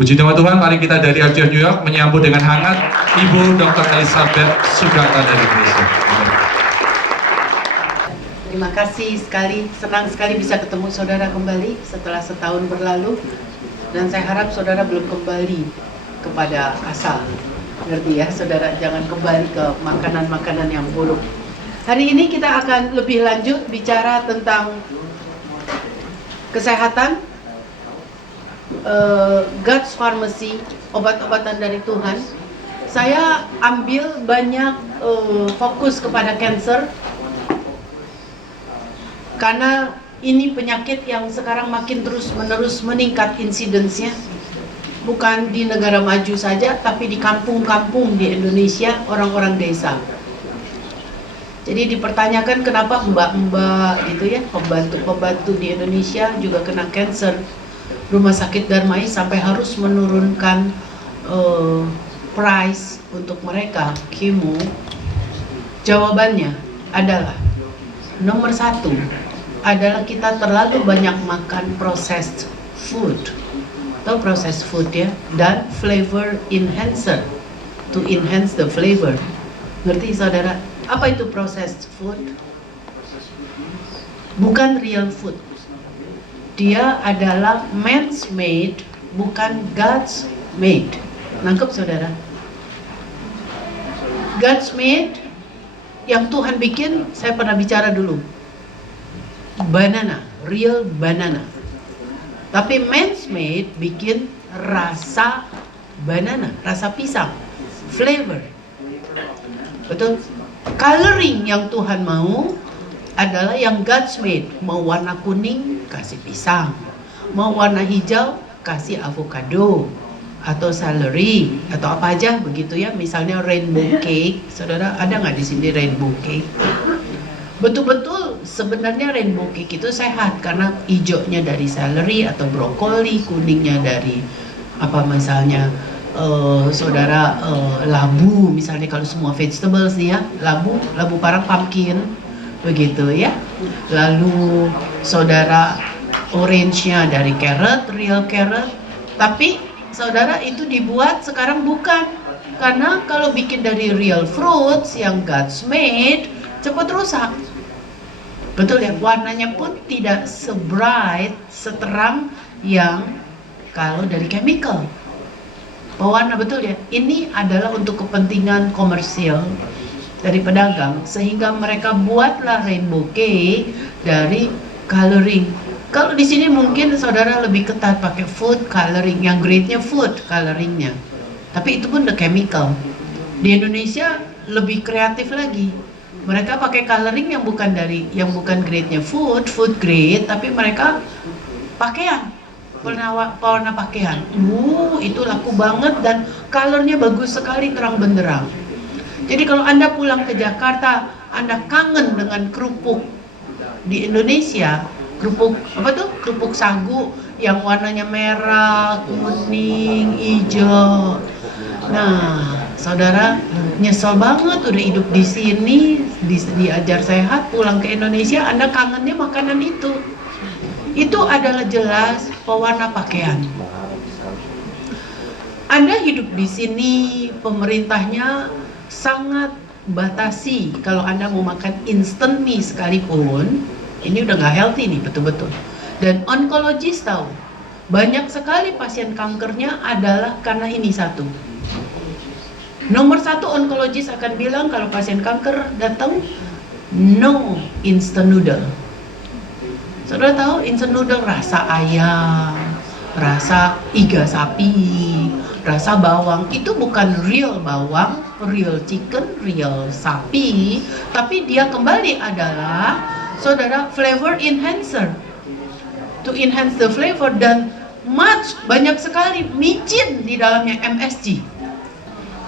Puji nama Tuhan, mari kita dari Asia New York menyambut dengan hangat Ibu Dr. Elizabeth Sugata dari Indonesia. Terima kasih sekali, senang sekali bisa ketemu saudara kembali setelah setahun berlalu. Dan saya harap saudara belum kembali kepada asal. Ngerti ya, saudara, jangan kembali ke makanan-makanan yang buruk. Hari ini kita akan lebih lanjut bicara tentang kesehatan, God's Pharmacy, obat-obatan dari Tuhan. Saya ambil banyak fokus kepada cancer karena ini penyakit yang sekarang makin terus-menerus meningkat insidensnya. Bukan di negara maju saja, tapi di kampung-kampung di Indonesia, orang-orang desa. Jadi dipertanyakan kenapa mbak-mbak gitu ya, pembantu-pembantu di Indonesia juga kena cancer. Rumah sakit Darmais sampai harus menurunkan price untuk mereka kemo. Jawabannya adalah nomor satu adalah kita terlalu banyak makan processed food. Tahu processed food ya? Dan flavor enhancer to enhance the flavor. Ngerti saudara? Apa itu processed food? Bukan real food. Dia adalah man's made, bukan God's made. Nangkep saudara? God's made, yang Tuhan bikin, saya pernah bicara dulu. Banana, real banana. Tapi man's made bikin rasa banana, rasa pisang, flavor. Betul? Coloring yang Tuhan mau adalah yang God's made. Mau warna kuning, kasih pisang. Mau warna hijau, kasih avocado atau celery atau apa aja begitu ya. Misalnya rainbow cake. Saudara, ada nggak di sini rainbow cake? Betul-betul sebenarnya rainbow cake itu sehat karena hijaunya dari celery atau brokoli, kuningnya dari apa misalnya saudara labu, misalnya kalau semua vegetables nih ya, labu parang pumpkin begitu ya. Lalu saudara orange-nya dari carrot, real carrot. Tapi saudara itu dibuat sekarang bukan. Karena kalau bikin dari real fruits yang God's made, cepat rusak. Betul ya, warnanya pun tidak se-bright, seterang yang kalau dari chemical. Pewarna, betul ya. Ini adalah untuk kepentingan komersial dari pedagang, sehingga mereka buatlah rainbow cake dari coloring. Kalau di sini mungkin saudara lebih ketat pakai food coloring, yang grade-nya food coloringnya. Tapi itu pun the chemical. Di Indonesia lebih kreatif lagi. Mereka pakai coloring yang bukan grade-nya food grade, tapi mereka pakaian, pewarna pakaian. Itu laku banget dan colornya bagus sekali, terang benderang. Jadi kalau Anda pulang ke Jakarta, Anda kangen dengan kerupuk di Indonesia, kerupuk sagu yang warnanya merah, kuning, hijau. Nah, saudara nyesel banget udah hidup di sini, diajar sehat, pulang ke Indonesia, Anda kangennya makanan itu. Itu adalah jelas pewarna pakaian. Anda hidup di sini, pemerintahnya sangat batasi. Kalau Anda mau makan instant mie sekalipun, ini udah nggak healthy nih, betul-betul. Dan onkologis tahu, banyak sekali pasien kankernya adalah karena ini satu. Nomor satu, onkologis akan bilang kalau pasien kanker datang, no instant noodle. Saudara tahu instant noodle rasa ayam, rasa iga sapi, rasa bawang, itu bukan real bawang, real chicken, real sapi, tapi dia kembali adalah saudara flavor enhancer, to enhance the flavor. Dan banyak sekali micin di dalamnya, MSG.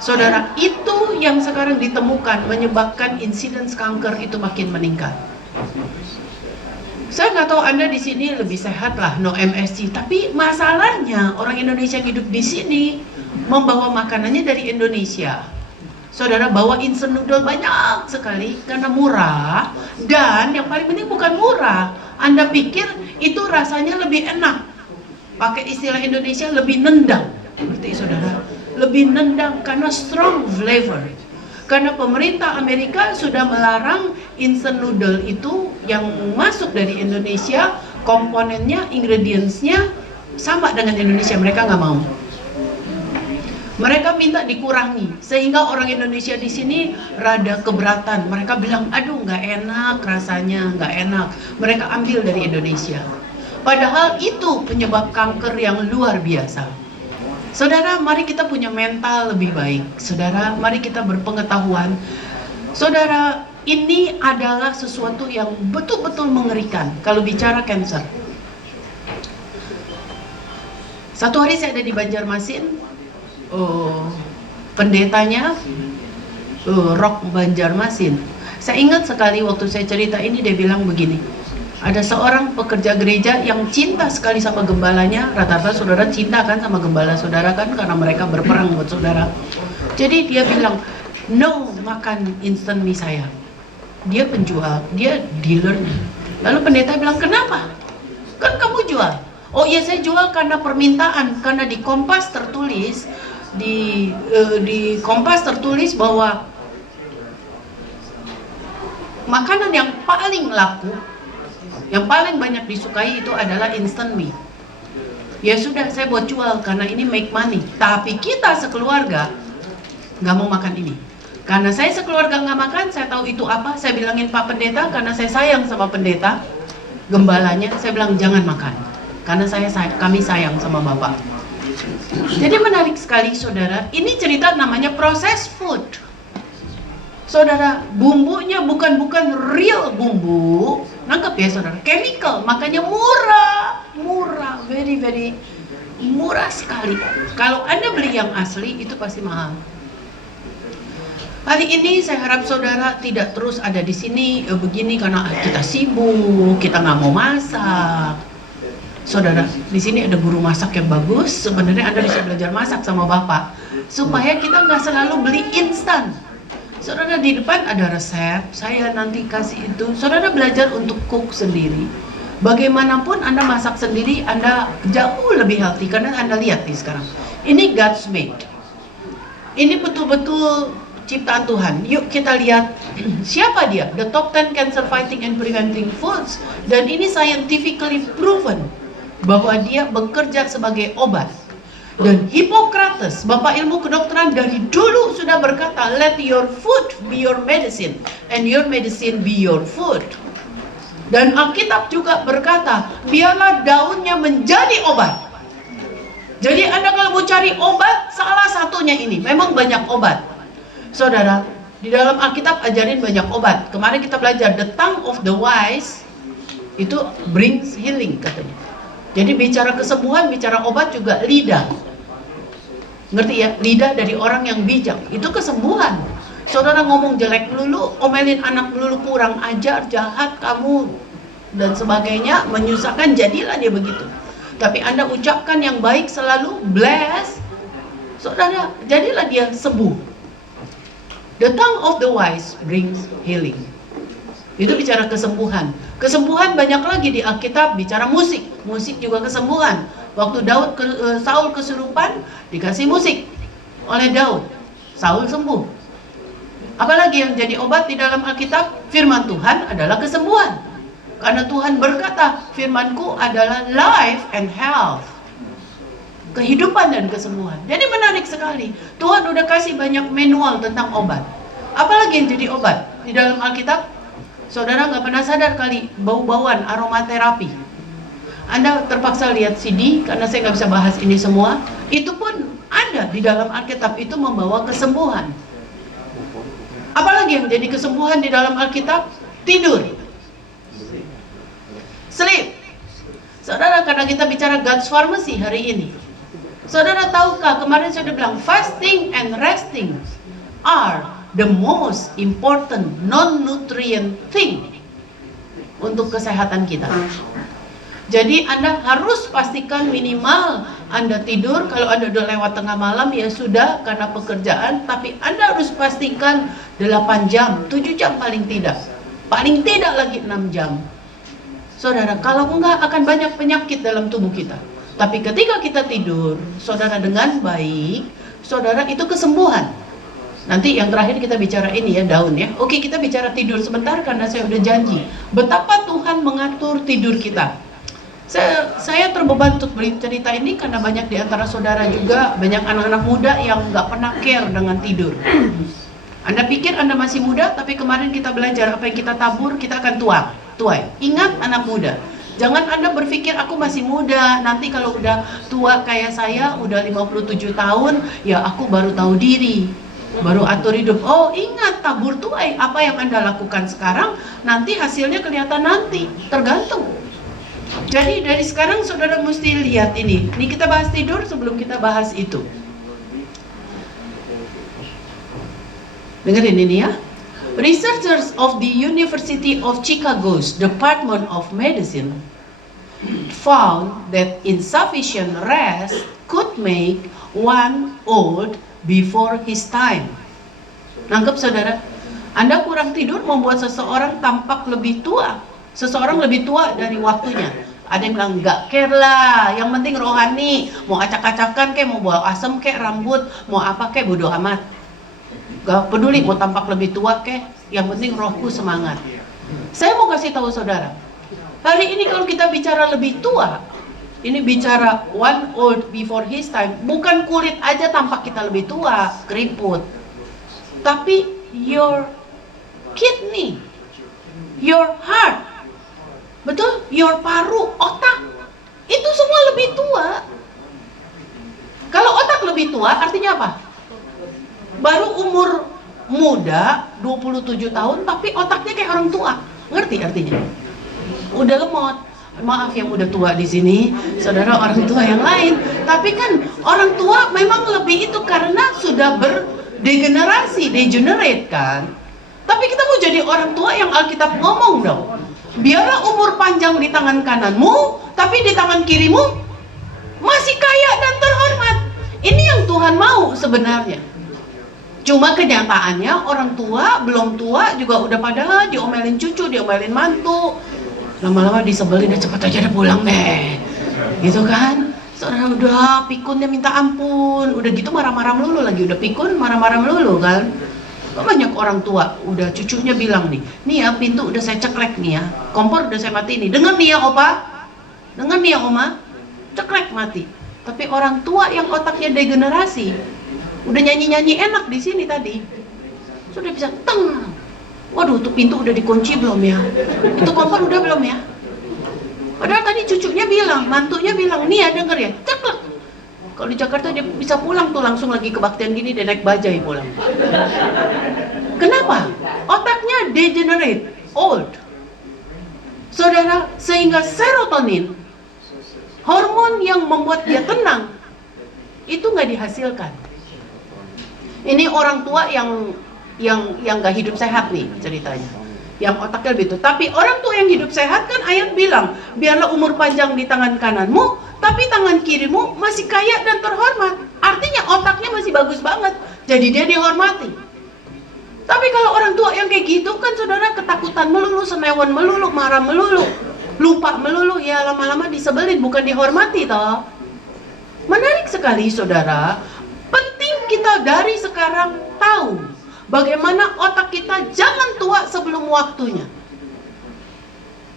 Saudara, itu yang sekarang ditemukan menyebabkan insidence kanker itu makin meningkat. Saya nggak tahu Anda di sini lebih sehat lah, no MSG. Tapi masalahnya orang Indonesia yang hidup di sini membawa makanannya dari Indonesia. Saudara bawa instant noodle banyak sekali karena murah. Dan yang paling penting bukan murah. Anda pikir itu rasanya lebih enak. Pakai istilah Indonesia lebih nendang. Ngerti saudara? Lebih nendang karena strong flavor. Karena pemerintah Amerika sudah melarang instant noodle itu yang masuk dari Indonesia, komponennya, ingredientsnya sama dengan Indonesia, mereka nggak mau. Mereka minta dikurangi, sehingga orang Indonesia di sini rada keberatan. Mereka bilang, aduh nggak enak rasanya, nggak enak. Mereka ambil dari Indonesia. Padahal itu penyebab kanker yang luar biasa. Saudara, mari kita punya mental lebih baik. Saudara, mari kita berpengetahuan. Saudara, ini adalah sesuatu yang betul-betul mengerikan kalau bicara cancer. Satu hari saya ada di Banjarmasin, pendetanya Rock Banjarmasin. Saya ingat sekali waktu saya cerita ini, dia bilang begini, ada seorang pekerja gereja yang cinta sekali sama gembalanya. Rata-rata saudara cinta kan sama gembala saudara kan, karena mereka berperang buat saudara. Jadi dia bilang, no makan instant mie saya. Dia penjual, dia dealernya. Lalu pendeta bilang, kenapa? Kan kamu jual. Oh iya, saya jual karena permintaan. Karena di Kompas tertulis, di Kompas tertulis bahwa makanan yang paling laku, yang paling banyak disukai itu adalah instant mie. Ya sudah, saya buat jual karena ini make money. Tapi kita sekeluarga nggak mau makan ini. Karena saya sekeluarga nggak makan, saya tahu itu apa. Saya bilangin Pak Pendeta, karena saya sayang sama pendeta, gembalanya, saya bilang jangan makan. Karena kami sayang sama Bapak. Jadi menarik sekali saudara, ini cerita namanya processed food. Saudara, bumbunya bukan real bumbu, nangkep ya saudara, chemical, makanya murah, very murah sekali. Kalau Anda beli yang asli itu pasti mahal. Hari ini saya harap saudara tidak terus ada di sini begini karena kita sibuk, kita nggak mau masak. Saudara, di sini ada guru masak yang bagus. Sebenarnya Anda bisa belajar masak sama Bapak supaya kita nggak selalu beli instan. Saudara, di depan ada resep, saya nanti kasih itu. Saudara belajar untuk cook sendiri. Bagaimanapun Anda masak sendiri, Anda jauh lebih healthy. Karena Anda lihat nih sekarang, ini God's made. Ini betul-betul ciptaan Tuhan. Yuk kita lihat siapa dia, the top 10 cancer fighting and preventing foods. Dan ini scientifically proven bahwa dia bekerja sebagai obat. Dan Hippocrates, bapak ilmu kedokteran dari dulu sudah berkata, let your food be your medicine and your medicine be your food. Dan Alkitab juga berkata, biarlah daunnya menjadi obat. Jadi Anda kalau mau cari obat, salah satunya ini. Memang banyak obat. Saudara, di dalam Alkitab ajarin banyak obat. Kemarin kita belajar, the tongue of the wise itu brings healing katanya. Jadi bicara kesembuhan, bicara obat juga lidah. Ngerti ya? Lidah dari orang yang bijak, itu kesembuhan. Saudara ngomong jelek melulu, omelin anak melulu, kurang ajar, jahat kamu, dan sebagainya, menyusahkan, jadilah dia begitu. Tapi Anda ucapkan yang baik selalu, bless, saudara, jadilah dia sembuh. The tongue of the wise brings healing. Itu bicara kesembuhan. Kesembuhan banyak lagi di Alkitab, bicara musik. Musik juga kesembuhan. Waktu Saul kesurupan, dikasih musik oleh Daud. Saul sembuh. Apalagi yang jadi obat di dalam Alkitab? Firman Tuhan adalah kesembuhan. Karena Tuhan berkata, firmanku adalah life and health. Kehidupan dan kesembuhan. Jadi menarik sekali. Tuhan udah kasih banyak manual tentang obat. Apalagi yang jadi obat di dalam Alkitab? Saudara nggak pernah sadar kali, bau-bauan, aromaterapi. Anda terpaksa lihat CD, karena saya nggak bisa bahas ini semua. Itu pun ada di dalam Alkitab, itu membawa kesembuhan. Apalagi yang jadi kesembuhan di dalam Alkitab? Tidur. Sleep. Saudara, karena kita bicara God's Pharmacy hari ini. Saudara tahukah, kemarin saya sudah bilang, fasting and resting are the most important non-nutrient thing untuk kesehatan kita. Jadi Anda harus pastikan minimal Anda tidur. Kalau Anda udah lewat tengah malam ya sudah karena pekerjaan. Tapi Anda harus pastikan 8 jam, 7 jam paling tidak. Paling tidak lagi 6 jam. Saudara, kalau enggak akan banyak penyakit dalam tubuh kita. Tapi ketika kita tidur, saudara, dengan baik, saudara, itu kesembuhan. Nanti yang terakhir kita bicara ini ya, daun ya. Oke, kita bicara tidur sebentar karena saya udah janji betapa Tuhan mengatur tidur kita. Saya terbeban untuk bercerita ini karena banyak di antara saudara juga, banyak anak-anak muda yang nggak pernah care dengan tidur. Anda pikir Anda masih muda, tapi kemarin kita belajar apa yang kita tabur, kita akan tuai. Ingat anak muda, jangan Anda berpikir aku masih muda, nanti kalau udah tua kayak saya, udah 57 tahun, ya aku baru tahu diri, baru atur hidup. Oh, ingat, tabur tuai. Apa yang Anda lakukan sekarang, nanti hasilnya kelihatan nanti, tergantung. Jadi dari sekarang saudara mesti lihat ini. Ini kita bahas tidur sebelum kita bahas itu. Dengerin ini ya. Researchers of the University of Chicago's Department of Medicine found that insufficient rest could make one old before his time. Nangkep saudara? Anda kurang tidur membuat seseorang tampak lebih tua. Seseorang lebih tua dari waktunya. Ada yang bilang, nggak care lah, yang penting rohani. Mau acak-acakan kayak, mau bawa asem kayak, rambut, mau apa kayak, bodoh amat. Gak peduli mau tampak lebih tua kayak, yang penting rohku semangat. Saya mau kasih tahu saudara, hari ini kalau kita bicara lebih tua, ini bicara one old before his time, bukan kulit aja tampak kita lebih tua, keriput, tapi your kidney, your heart, betul, your paru, otak, itu semua lebih tua. Kalau otak lebih tua artinya apa? Baru umur muda 27 tahun tapi otaknya kayak orang tua. Ngerti artinya? Udah lemot. Maaf yang udah tua di sini, saudara orang tua yang lain. Tapi kan orang tua memang lebih itu karena sudah berdegenerasi, degenerate kan. Tapi kita mau jadi orang tua yang Alkitab ngomong dong. Biarlah umur panjang di tangan kananmu, tapi di tangan kirimu masih kaya dan terhormat. Ini yang Tuhan mau sebenarnya. Cuma kenyataannya orang tua, belum tua juga udah pada diomelin cucu, diomelin mantu. Lama-lama disebelin, cepet aja deh pulang deh. Gitu kan? Saudara udah pikunnya minta ampun. Udah gitu marah-marah melulu lagi. Udah pikun, marah-marah melulu kan? Banyak orang tua, udah cucunya bilang nih ya pintu udah saya ceklek nih ya, kompor udah saya mati nih, dengar nih ya opa, dengar nih ya oma, ceklek mati. Tapi orang tua yang otaknya degenerasi, udah nyanyi-nyanyi enak di sini tadi, sudah bisa teng, waduh tuh pintu udah dikunci belum ya, itu kompor udah belum ya, padahal tadi cucunya bilang, mantunya bilang, nih ya denger ya, ceklek. Kalau di Jakarta dia bisa pulang tuh langsung lagi kebaktian gini, dia naik bajai pulang. Kenapa? Otaknya degenerate, old. Saudara, sehingga serotonin, hormon yang membuat dia tenang, itu nggak dihasilkan. Ini orang tua yang nggak hidup sehat nih ceritanya, yang otaknya lebih tua. Tapi orang tua yang hidup sehat kan ayat bilang, biarlah umur panjang di tangan kananmu, tapi tangan kirimu masih kaya dan terhormat. Artinya otaknya masih bagus banget, jadi dia dihormati. Tapi kalau orang tua yang kayak gitu kan saudara ketakutan melulu, senewan melulu, marah melulu, lupa melulu, ya lama-lama disebelin, bukan dihormati toh. Menarik sekali saudara, penting kita dari sekarang tahu bagaimana otak kita jangan tua sebelum waktunya.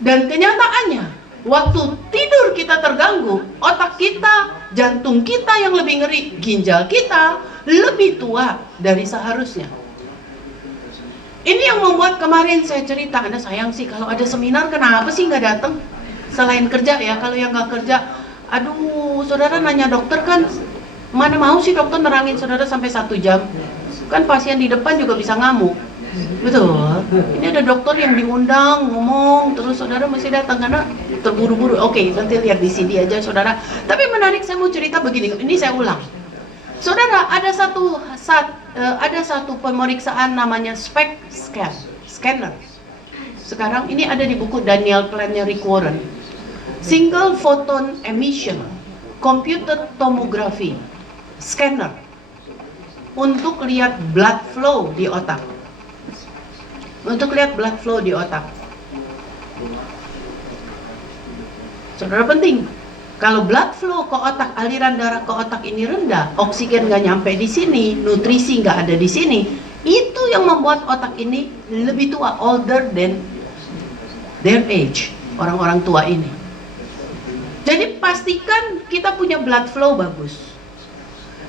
Dan kenyataannya, waktu tidur kita terganggu, otak kita, jantung kita yang lebih ngeri, ginjal kita lebih tua dari seharusnya. Ini yang membuat kemarin saya cerita, Anda sayang sih kalau ada seminar kenapa sih nggak datang? Selain kerja ya, kalau yang nggak kerja, aduh saudara nanya dokter kan, mana mau sih dokter nerangin saudara sampai 1 jam? Kan pasien di depan juga bisa ngamuk. Betul. Ini ada dokter yang diundang ngomong, terus saudara masih datang karena terburu-buru. Oke, nanti lihat di CD aja saudara. Tapi menarik, saya mau cerita begini. Ini saya ulang. Saudara, ada satu pemeriksaan namanya SPECT scanner. Sekarang ini ada di buku Daniel Plan-nya Rick Warren. Single photon emission, computed tomography, scanner untuk lihat blood flow di otak. Untuk lihat blood flow di otak. Saudara penting. Kalau blood flow ke otak, aliran darah ke otak ini rendah, oksigen nggak nyampe di sini, nutrisi nggak ada di sini, itu yang membuat otak ini lebih tua, older than their age, orang-orang tua ini. Jadi pastikan kita punya blood flow bagus,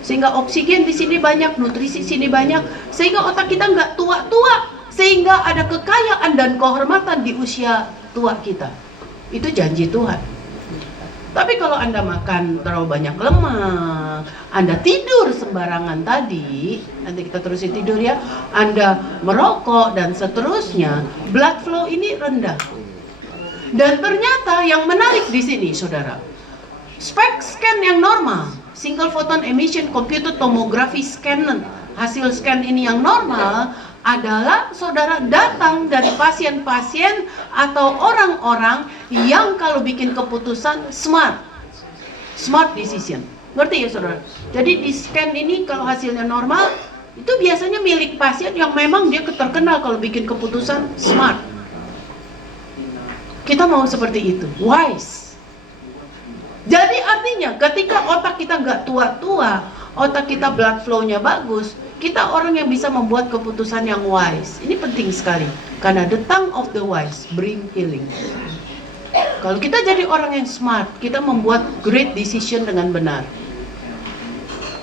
sehingga oksigen di sini banyak, nutrisi sini banyak, sehingga otak kita nggak tua-tua, sehingga ada kekayaan dan kehormatan di usia tua kita. Itu janji Tuhan. Tapi kalau Anda makan terlalu banyak lemak, Anda tidur sembarangan tadi, nanti kita terusin tidur ya, Anda merokok dan seterusnya, blood flow ini rendah. Dan ternyata yang menarik di sini, saudara, SPECT scan yang normal, single photon emission computed tomography scan, hasil scan ini yang normal adalah saudara datang dari pasien-pasien atau orang-orang yang kalau bikin keputusan smart decision. Ngerti ya saudara? Jadi di scan ini kalau hasilnya normal, itu biasanya milik pasien yang memang dia terkenal kalau bikin keputusan smart. Kita mau seperti itu, wise. Jadi artinya ketika otak kita nggak tua-tua, otak kita blood flow-nya bagus, kita orang yang bisa membuat keputusan yang wise. Ini penting sekali, karena the tongue of the wise bring healing. Kalau kita jadi orang yang smart, kita membuat great decision dengan benar.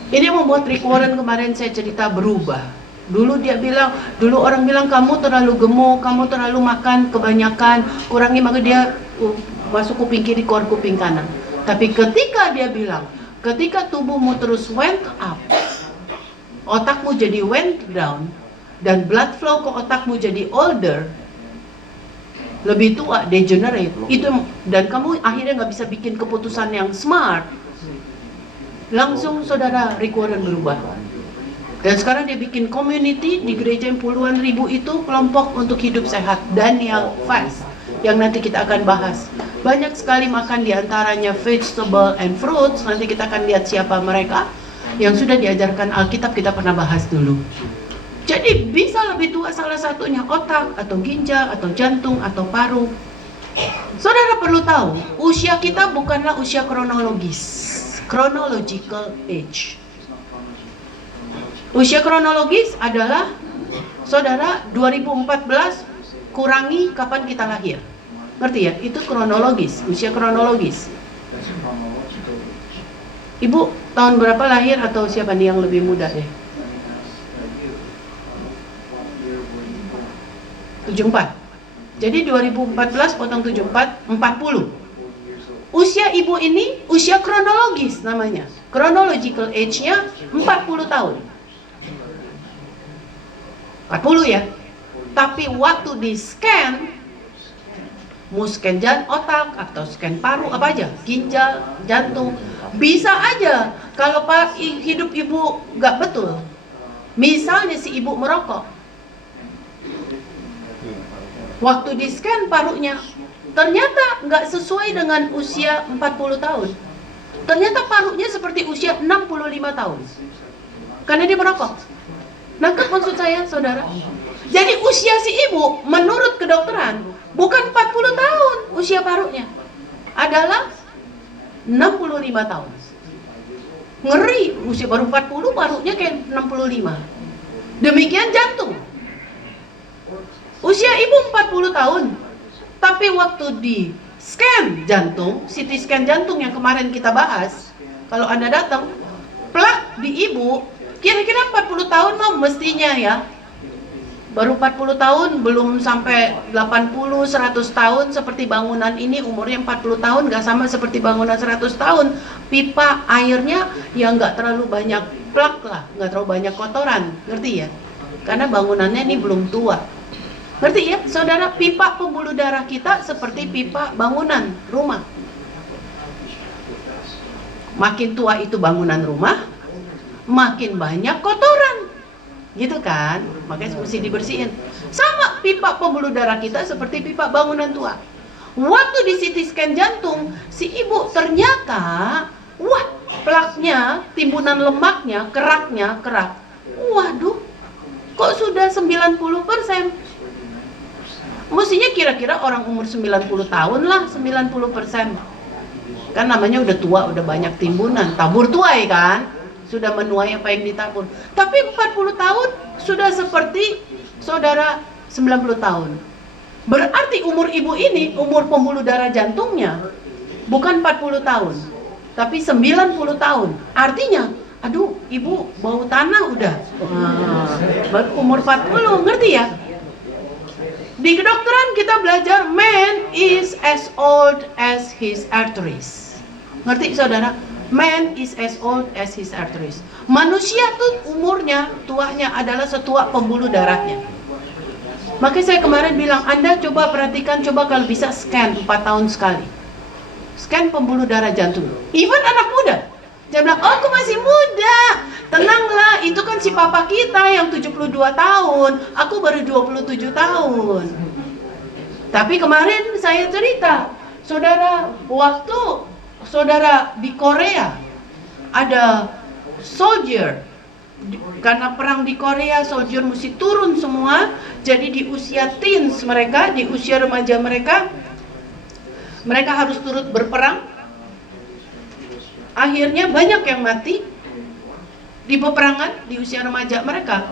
Ini yang membuat Rick Warren kemarin saya cerita berubah. Dulu orang bilang kamu terlalu gemuk, kamu terlalu makan kebanyakan, kurangi, maka dia masuk kuping kiri, keluar kuping kanan. Tapi ketika dia bilang, ketika tubuhmu terus went up, otakmu jadi went down, dan blood flow ke otakmu jadi older, lebih tua, degenerate, itu, dan kamu akhirnya nggak bisa bikin keputusan yang smart, langsung saudara Rick Warren berubah. Dan sekarang dia bikin community di gereja yang puluhan ribu itu, kelompok untuk hidup sehat, Daniel Fast, yang nanti kita akan bahas. Banyak sekali makan diantaranya vegetable and fruits, nanti kita akan lihat siapa mereka yang sudah diajarkan Alkitab, kita pernah bahas dulu. Jadi bisa lebih tua, salah satunya otak, atau ginjal, atau jantung, atau paru. Saudara perlu tahu, usia kita bukanlah usia kronologis, chronological age. Usia kronologis adalah, saudara, 2014 kurangi kapan kita lahir. Ngerti ya? Itu kronologis, usia kronologis. Ibu tahun berapa lahir, atau siapa nih yang lebih muda deh? 74. Jadi 2014 potong 74, 40. Usia ibu ini usia kronologis namanya. Chronological age-nya 40 tahun. 40 ya. Tapi waktu di scan, mau scan otak atau scan paru, apa aja, ginjal, jantung, bisa aja kalau hidup ibu nggak betul. Misalnya si ibu merokok, waktu di scan parunya ternyata nggak sesuai dengan usia 40 tahun. Ternyata parunya seperti usia 65 tahun. Karena dia merokok. Nangkep maksud saya, saudara? Jadi usia si ibu menurut kedokteran bukan 40 tahun usia parunya, adalah 65 tahun. Ngeri, usia baru 40 parunya kayak 65. Demikian jantung. Usia ibu 40 tahun, tapi waktu di scan jantung, CT scan jantung yang kemarin kita bahas, kalau Anda datang, plak di ibu kira-kira 40 tahun mah mestinya ya. Baru 40 tahun, belum sampai 80, 100 tahun seperti bangunan ini, umurnya 40 tahun, gak sama seperti bangunan 100 tahun. Pipa airnya yang gak terlalu banyak plak lah, gak terlalu banyak kotoran, ngerti ya? Karena bangunannya ini belum tua. Ngerti ya, saudara? Pipa pembuluh darah kita seperti pipa bangunan rumah. Makin tua itu bangunan rumah, makin banyak kotoran, gitu kan? Makanya mesti dibersihin. Sama pipa pembuluh darah kita seperti pipa bangunan tua. Waktu di CT scan jantung, si ibu ternyata, wah, plaknya, timbunan lemaknya, keraknya, kerak. Waduh, kok sudah 90%? Mestinya kira-kira orang umur 90 tahun lah, 90%. Kan namanya udah tua, udah banyak timbunan, tabur tuai kan, sudah menuai apa yang ditabur. Tapi 40 tahun sudah seperti saudara 90 tahun. Berarti umur ibu ini, umur pembuluh darah jantungnya bukan 40 tahun, tapi 90 tahun. Artinya, aduh, ibu bau tanah udah. Baru umur 40, ngerti ya? Di kedokteran kita belajar man is as old as his arteries. Ngerti saudara? Man is as old as his arteries. Manusia tuh umurnya, tuanya adalah setua pembuluh darahnya. Makanya saya kemarin bilang, Anda coba perhatikan, coba kalau bisa scan 4 tahun sekali. Scan pembuluh darah jantung. Even anak muda. Dia bilang, oh aku masih muda. Tenanglah, itu kan si papa kita yang 72 tahun. Aku baru 27 tahun. Tapi kemarin saya cerita, saudara, waktu saudara di Korea ada soldier, karena perang di Korea soldier mesti turun semua. Jadi di usia teens mereka, di usia remaja mereka harus turut berperang. Akhirnya banyak yang mati di peperangan di usia remaja mereka.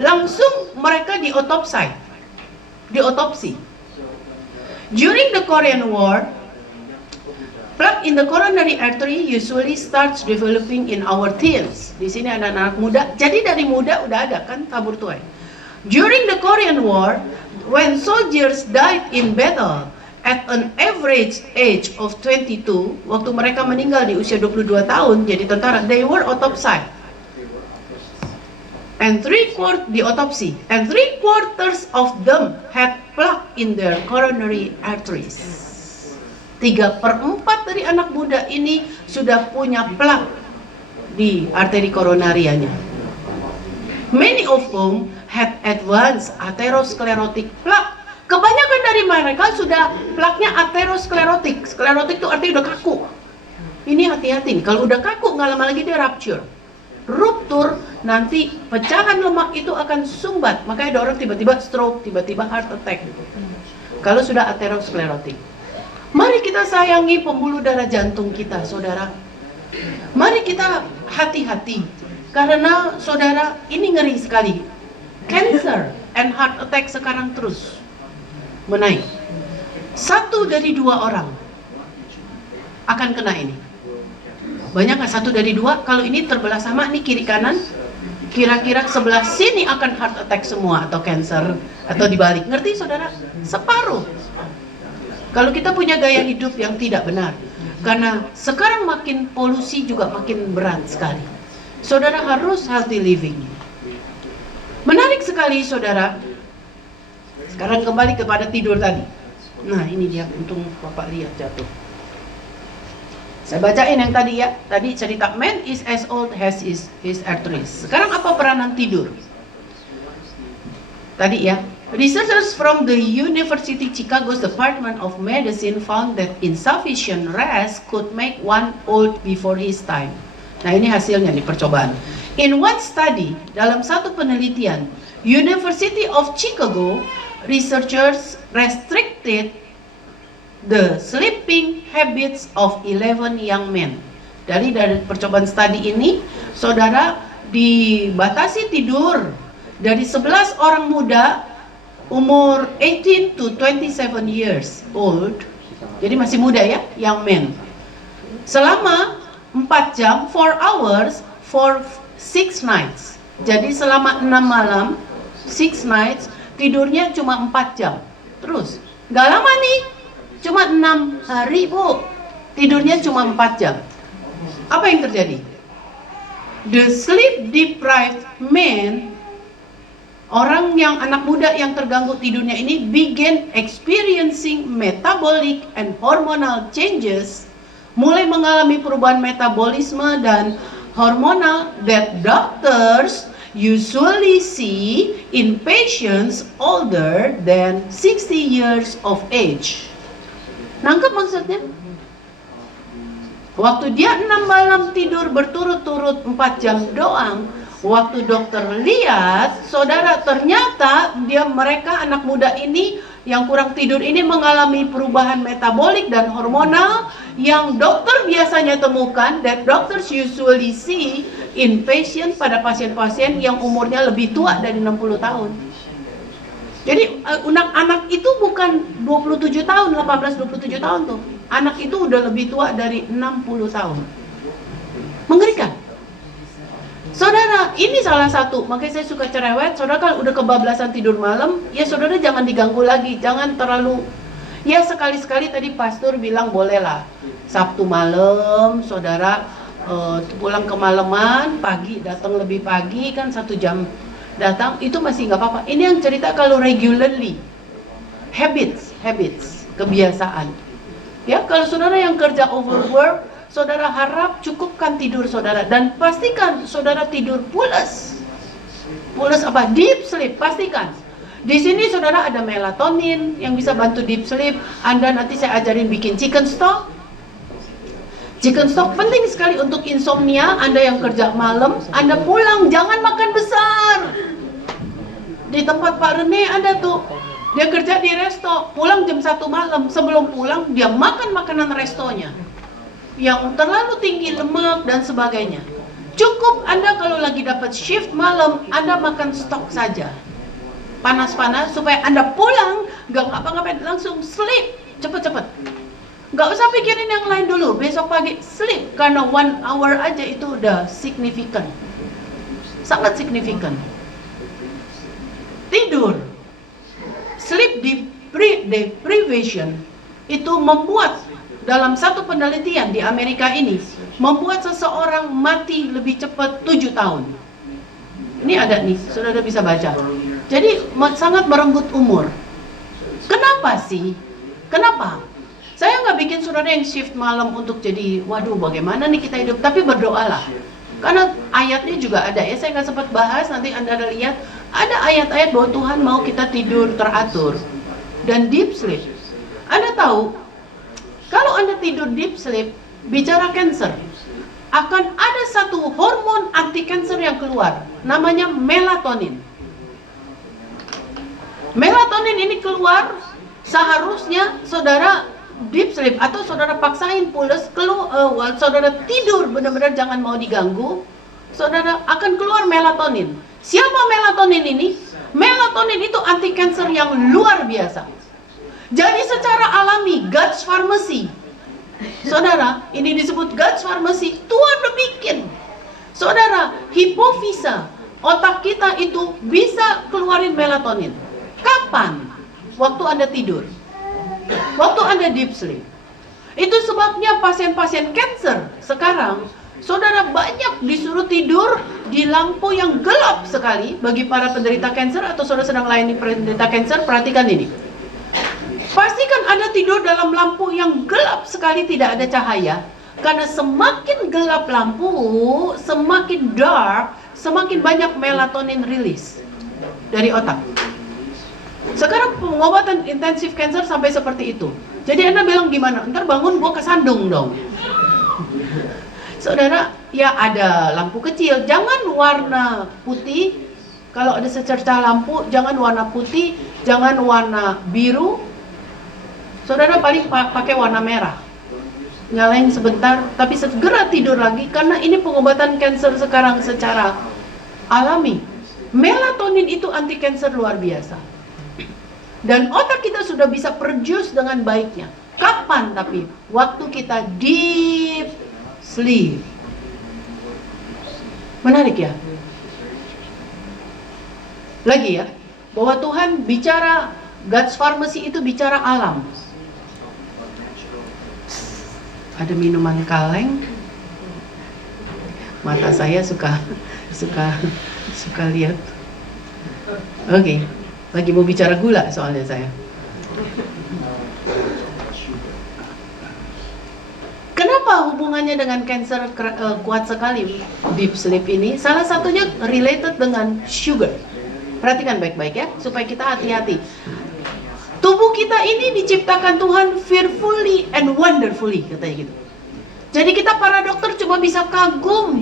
Langsung mereka diotopsi. During the Korean War, plaque in the coronary artery usually starts developing in our teens. Di sini ada anak muda, jadi dari muda udah ada kan tabur tuai. During the Korean War, when soldiers died in battle at an average age of 22, waktu mereka meninggal di usia 22 tahun jadi tentara, they were autopsied. And 3/4 of them had plaque in their coronary arteries. 3/4 dari anak muda ini sudah punya plak di arteri koronarianya. Many of whom had advanced atherosclerotic plaque. Kebanyakan dari mereka sudah plaknya atherosclerotic. Sklerotik itu artinya udah kaku. Ini hati-hati, kalau udah kaku nggak lama lagi dia rupture. Ruptur, nanti pecahan lemak itu akan sumbat. Makanya ada orang tiba-tiba stroke, tiba-tiba heart attack. Kalau sudah atherosclerotic. Mari kita sayangi pembuluh darah jantung kita, saudara. Mari kita hati-hati. Karena saudara, ini ngeri sekali. Cancer and heart attack sekarang terus menaik. 1 dari 2 orang akan kena ini. Banyak nggak 1 dari 2? Kalau ini terbelah sama, nih kiri kanan, kira-kira sebelah sini akan heart attack semua atau cancer atau dibalik. Ngerti saudara? Separuh. Kalau kita punya gaya hidup yang tidak benar, karena sekarang makin polusi juga makin berat sekali. Saudara harus healthy living. Menarik sekali saudara. Sekarang kembali kepada tidur tadi. Nah ini dia, untung Bapak lihat jatuh. Saya bacain yang tadi ya. Tadi cerita man is as old as his arteries. Sekarang apa peranan tidur? Tadi ya. Researchers from the University Chicago's Department of Medicine found that insufficient rest could make one old before his time. Nah ini hasilnya nih percobaan. In one study, dalam satu penelitian, University of Chicago, researchers restricted the sleeping habits of 11 young men. Dari percobaan studi ini, saudara, dibatasi tidur dari 11 orang muda umur 18 to 27 years old. Jadi masih muda ya, young men. Selama 4 jam, 4 hours for 6 nights. Jadi selama 6 malam, 6 nights, tidurnya cuma 4 jam. Terus, gak lama nih, cuma 6 hari bu, tidurnya cuma 4 jam. Apa yang terjadi? The sleep deprived men, orang yang anak muda yang terganggu tidurnya ini, began experiencing metabolic and hormonal changes, mulai mengalami perubahan metabolisme dan hormonal that doctors usually see in patients older than 60 years of age. Nangkep maksudnya? Waktu dia 6 malam tidur berturut-turut 4 jam doang, waktu dokter lihat, saudara, ternyata mereka anak muda ini yang kurang tidur ini mengalami perubahan metabolik dan hormonal yang dokter biasanya temukan, that doctors usually see in patient, pada pasien-pasien yang umurnya lebih tua dari 60 tahun. Jadi anak itu bukan 27 tahun, 18-27 tahun tuh. Anak itu udah lebih tua dari 60 tahun. Mengerikan. Saudara, ini salah satu, makanya saya suka cerewet. Saudara kalau udah kebablasan tidur malam, ya saudara jangan diganggu lagi, jangan terlalu. Ya sekali-sekali tadi pastor bilang bolehlah Sabtu malam, saudara pulang kemalaman, pagi datang lebih pagi kan 1 jam datang, itu masih nggak apa-apa. Ini yang cerita kalau regularly, habits, kebiasaan. Ya kalau saudara yang kerja overwork, saudara harap cukupkan tidur saudara dan pastikan saudara tidur pules. Pules apa? Deep sleep, pastikan. Di sini saudara ada melatonin yang bisa bantu deep sleep. Anda nanti saya ajarin bikin chicken stock. Chicken stock penting sekali untuk insomnia. Anda yang kerja malam, Anda pulang jangan makan besar. Di tempat Pak Rene ada tuh, dia kerja di resto, pulang jam 1 malam. Sebelum pulang dia makan makanan restonya yang terlalu tinggi lemak dan sebagainya. Cukup Anda kalau lagi dapat shift malam, Anda makan stok saja, panas-panas, supaya Anda pulang gak ngapa-ngapain, langsung sleep, cepet-cepet. Gak usah pikirin yang lain dulu, besok pagi sleep, karena 1 hour aja itu udah signifikan, sangat signifikan. Tidur, sleep deprivation itu membuat, dalam satu penelitian di Amerika ini, membuat seseorang mati lebih cepat 7 tahun. Ini ada nih, saudara bisa baca. Jadi sangat merenggut umur. Kenapa sih? Kenapa? Saya nggak bikin saudara yang shift malam untuk jadi, waduh bagaimana nih kita hidup, tapi berdoalah. Karena ayatnya juga ada ya, saya nggak sempat bahas, nanti Anda lihat. Ada ayat-ayat bahwa Tuhan mau kita tidur teratur. Dan deep sleep. Anda tahu, kalau Anda tidur deep sleep, bicara cancer, akan ada satu hormon anti cancer yang keluar, namanya melatonin. Melatonin ini keluar, seharusnya saudara deep sleep atau saudara paksain pules, saudara tidur benar-benar jangan mau diganggu, saudara akan keluar melatonin. Siapa melatonin ini? Melatonin itu anti cancer yang luar biasa. Jadi secara alami, God's pharmacy, saudara, ini disebut God's pharmacy, Tuhan udah bikin. Saudara, hipofisa, otak kita itu bisa keluarin melatonin. Kapan? Waktu Anda tidur. Waktu Anda deep sleep. Itu sebabnya pasien-pasien cancer sekarang, saudara banyak disuruh tidur di lampu yang gelap sekali. Bagi para penderita cancer atau saudara sedang layani penderita cancer, perhatikan ini. Pastikan Anda tidur dalam lampu yang gelap sekali, tidak ada cahaya. Karena semakin gelap lampu, semakin dark, semakin banyak melatonin rilis dari otak. Sekarang pengobatan intensif cancer sampai seperti itu. Jadi Anda bilang gimana? Ntar bangun gua kesandung dong. Saudara, ya ada lampu kecil, jangan warna putih. Kalau ada secercah lampu, jangan warna putih, jangan warna biru. Saudara paling pakai warna merah. Nyalain sebentar, tapi segera tidur lagi, karena ini pengobatan cancer sekarang secara alami. Melatonin itu anti cancer luar biasa. Dan otak kita sudah bisa produce dengan baiknya. Kapan tapi? Waktu kita deep sleep. Menarik ya? Lagi ya, bahwa Tuhan bicara, God's pharmacy itu bicara alam. Ada minuman kaleng. Mata saya suka lihat. Oke. Lagi mau bicara gula soalnya saya. Kenapa hubungannya dengan cancer kuat sekali deep sleep ini? Salah satunya related dengan sugar. Perhatikan baik-baik ya, supaya kita hati-hati. Tubuh kita ini diciptakan Tuhan fearfully and wonderfully, katanya gitu. Jadi kita para dokter cuma bisa kagum,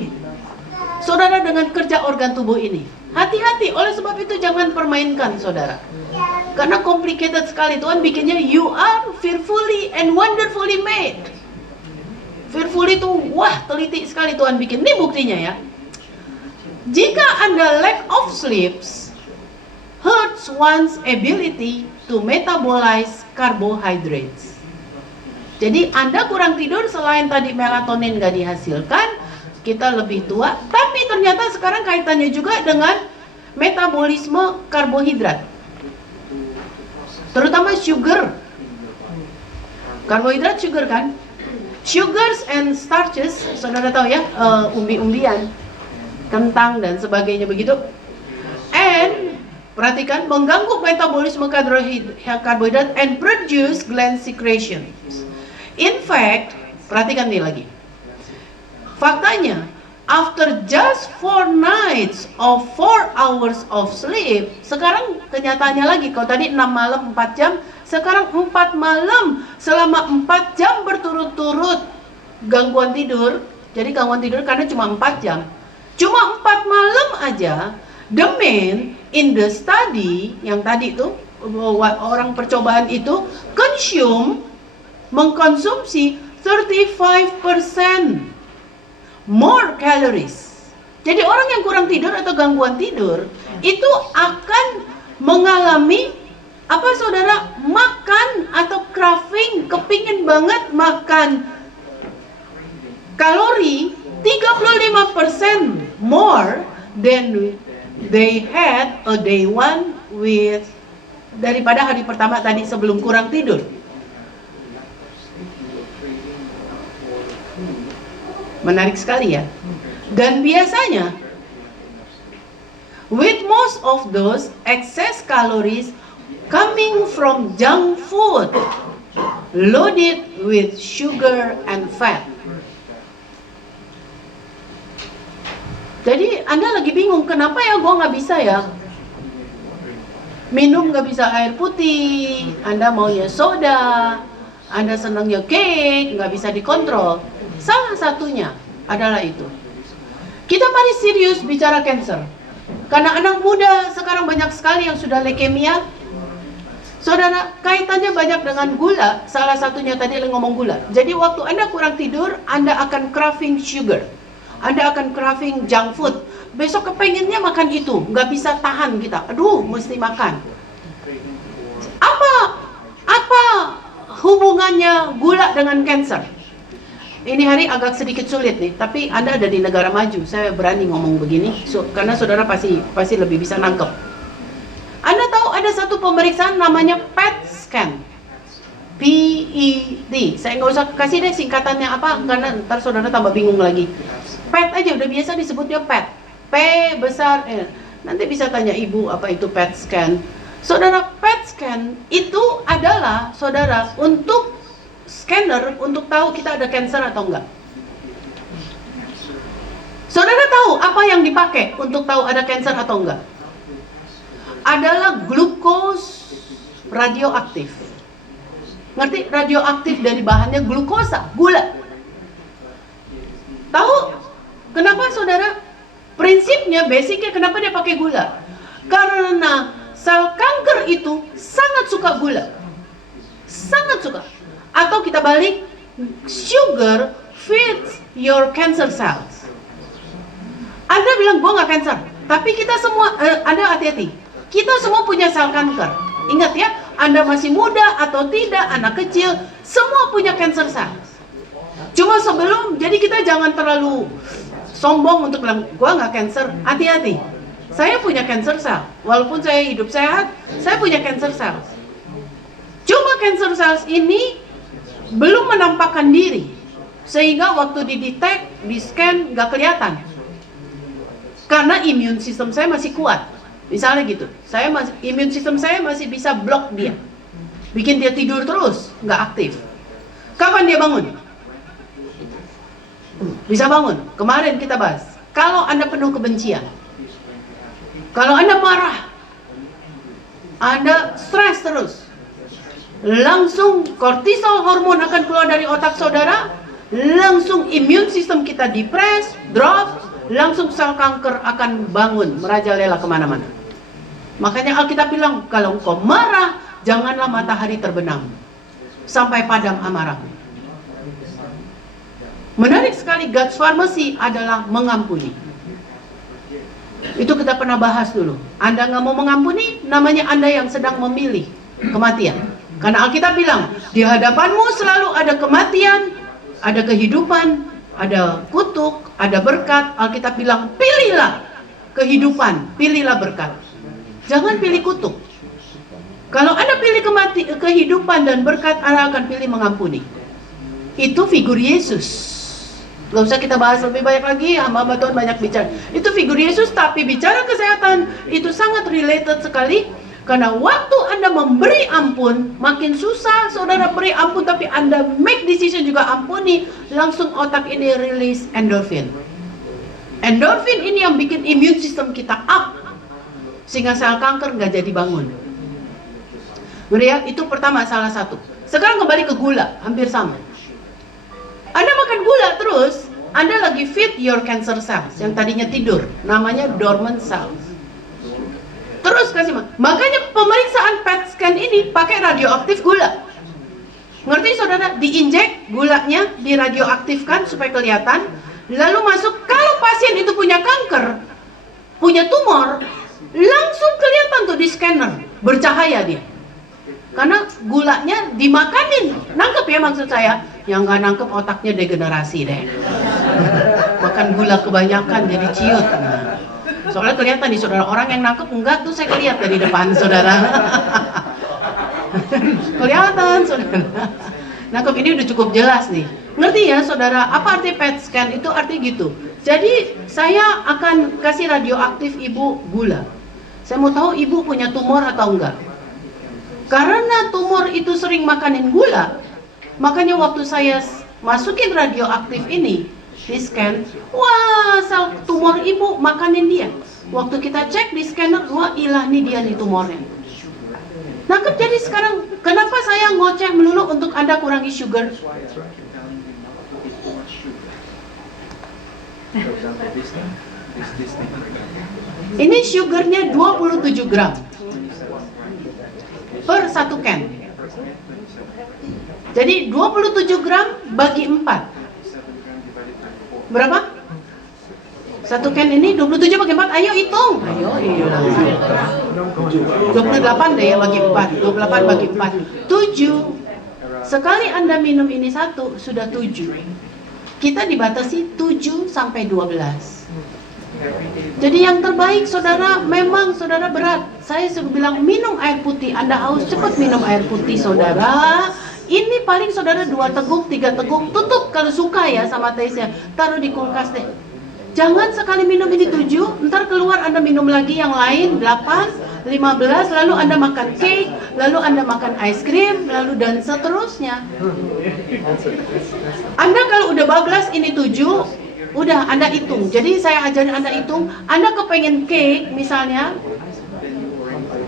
saudara, dengan kerja organ tubuh ini. Hati-hati, oleh sebab itu jangan permainkan saudara. Karena complicated sekali, Tuhan bikinnya you are fearfully and wonderfully made. Fearful itu, wah teliti sekali Tuhan bikin. Ini buktinya ya. Jika Anda lack of sleeps, hurts one's ability to metabolize carbohydrates. Jadi Anda kurang tidur, selain tadi melatonin gak dihasilkan, kita lebih tua, tapi ternyata sekarang kaitannya juga dengan metabolisme karbohidrat. Terutama sugar. Karbohidrat sugar kan? Sugars and starches, saudara tahu ya, umbi-umbian, kentang dan sebagainya begitu. And perhatikan, mengganggu metabolisme karbohidrat and produce gland secretions. In fact, perhatikan nih lagi. Faktanya, after just 4 nights of 4 hours of sleep, sekarang kenyataannya lagi, kalau tadi 6 malam 4 jam, sekarang 4 malam selama 4 jam berturut-turut gangguan tidur. Jadi gangguan tidur karena cuma 4 jam. Cuma 4 malam aja, the men in the study, yang tadi itu, orang percobaan itu, mengkonsumsi 35% more calories. Jadi orang yang kurang tidur atau gangguan tidur itu akan mengalami apa saudara? Makan atau craving, kepingin banget makan kalori 35% more than they had a day one with daripada hari pertama tadi sebelum kurang tidur. Menarik sekali ya. Dan biasanya with most of those excess calories coming from junk food loaded with sugar and fat. Jadi Anda lagi bingung, kenapa ya gue nggak bisa ya minum, nggak bisa air putih, Anda maunya soda, Anda senangnya cake, nggak bisa dikontrol. Salah satunya adalah itu. Kita mari serius bicara cancer. Karena anak muda sekarang banyak sekali yang sudah leukemia. Saudara, kaitannya banyak dengan gula. Salah satunya tadi ngomong gula. Jadi waktu Anda kurang tidur, Anda akan craving sugar. Anda akan craving junk food. Besok kepengennya makan itu, nggak bisa tahan kita. Aduh, mesti makan. Apa hubungannya gula dengan cancer? Ini hari agak sedikit sulit nih, tapi Anda ada di negara maju, saya berani ngomong begini, karena saudara pasti lebih bisa nangkep. Anda tahu ada satu pemeriksaan namanya PET scan, PET. Saya nggak usah kasih deh singkatannya apa, karena ntar saudara tambah bingung lagi. PET aja udah biasa disebutnya PET, P besar. Nanti bisa tanya ibu apa itu PET scan. Saudara, PET scan itu adalah saudara untuk scanner untuk tahu kita ada cancer atau enggak. Saudara tahu apa yang dipakai untuk tahu ada cancer atau enggak? Adalah glukos radioaktif. Ngerti? Radioaktif dari bahannya glukosa, gula. Tahu kenapa saudara? Prinsipnya, basicnya kenapa dia pakai gula? Karena sel kanker itu sangat suka gula. Sangat suka. Atau kita balik, sugar feeds your cancer cells. Anda bilang, gue gak cancer. Tapi kita semua, Anda hati-hati. Kita semua punya sel kanker. Ingat ya, Anda masih muda atau tidak, anak kecil, semua punya cancer cells. Cuma sebelum, jadi kita jangan terlalu sombong untuk bilang, gue gak cancer. Hati-hati. Saya punya cancer cell. Walaupun saya hidup sehat, saya punya cancer cells. Cuma cancer cells ini belum menampakkan diri. Sehingga waktu didetek, di scan, gak kelihatan. Karena imun sistem saya masih kuat. Misalnya gitu, imun sistem saya masih bisa blok dia, bikin dia tidur terus, nggak aktif. Kapan dia bangun? Bisa bangun. Kemarin kita bahas, kalau Anda penuh kebencian, kalau Anda marah, Anda stres terus, langsung kortisol hormon akan keluar dari otak saudara, langsung imun sistem kita depres, drop, langsung sel kanker akan bangun, merajalela kemana-mana. Makanya Alkitab bilang, kalau engkau marah, janganlah matahari terbenam sampai padam amarahmu. Menarik sekali, God's pharmacy adalah mengampuni. Itu kita pernah bahas dulu. Anda nggak mau mengampuni, namanya Anda yang sedang memilih kematian. Karena Alkitab bilang, di hadapanmu selalu ada kematian, ada kehidupan, ada kutuk, ada berkat. Alkitab bilang, pilihlah kehidupan, pilihlah berkat. Jangan pilih kutuk. Kalau Anda pilih kehidupan dan berkat, Anda akan pilih mengampuni. Itu figur Yesus. Gak usah kita bahas lebih banyak lagi, hamba Tuhan banyak bicara. Itu figur Yesus, tapi bicara kesehatan itu sangat related sekali. Karena waktu Anda memberi ampun, makin susah saudara beri ampun, tapi Anda make decision juga ampuni, langsung otak ini release endorphin. Endorphin ini yang bikin immune system kita up, sehingga sel kanker nggak jadi bangun. Itu pertama, salah satu. Sekarang kembali ke gula, hampir sama. Anda makan gula terus, Anda lagi feed your cancer cells yang tadinya tidur, namanya dormant cells. Terus kasih makan. Makanya pemeriksaan PET scan ini pakai radioaktif gula. Ngerti saudara? Diinjek gulanya, diradioaktifkan supaya kelihatan. Lalu masuk, kalau pasien itu punya kanker, punya tumor, langsung kelihatan tuh di scanner, bercahaya dia. Karena gulanya dimakanin. Nangkep ya maksud saya? Yang nggak nangkep otaknya degenerasi deh. Makan gula kebanyakan jadi ciut. Soalnya kelihatan nih saudara, orang yang nangkep enggak tuh saya lihat dari depan saudara. Kelihatan saudara. Nangkep ini udah cukup jelas nih. Ngerti ya saudara, apa arti PET scan? Itu arti gitu. Jadi saya akan kasih radioaktif ibu gula. Saya mau tahu ibu punya tumor atau enggak. Karena tumor itu sering makanin gula, makanya waktu saya masukin radioaktif ini di scan, wah sel tumor ibu makanin dia. Waktu kita cek di scanner, wah ilah nih dia nih tumornya. Nangkep. Jadi sekarang kenapa saya ngoceh melulu untuk Anda kurangi sugar? Ini sugarnya 27 gram per 1 can. Jadi 27 gram bagi 4. Berapa? 1 can ini 27 bagi 4. Ayo hitung. Ayo. 28 deh ya bagi 4. 28 bagi 4. 7. Sekali Anda minum ini 1 sudah 7. Kita dibatasi 7 sampai 12. Jadi yang terbaik saudara, memang saudara berat. Saya bilang minum air putih. Anda haus, cepat minum air putih saudara. Ini paling saudara 2 teguk, 3 teguk. Tutup kalau suka ya sama tesnya. Taruh di kulkas deh. Jangan sekali minum ini 7, ntar keluar Anda minum lagi yang lain 8, 15, lalu Anda makan cake, lalu Anda makan ice cream, lalu dan seterusnya. Anda kalau udah bablas ini 7, udah Anda hitung. Jadi saya ajarin Anda hitung. Anda kepengen cake misalnya,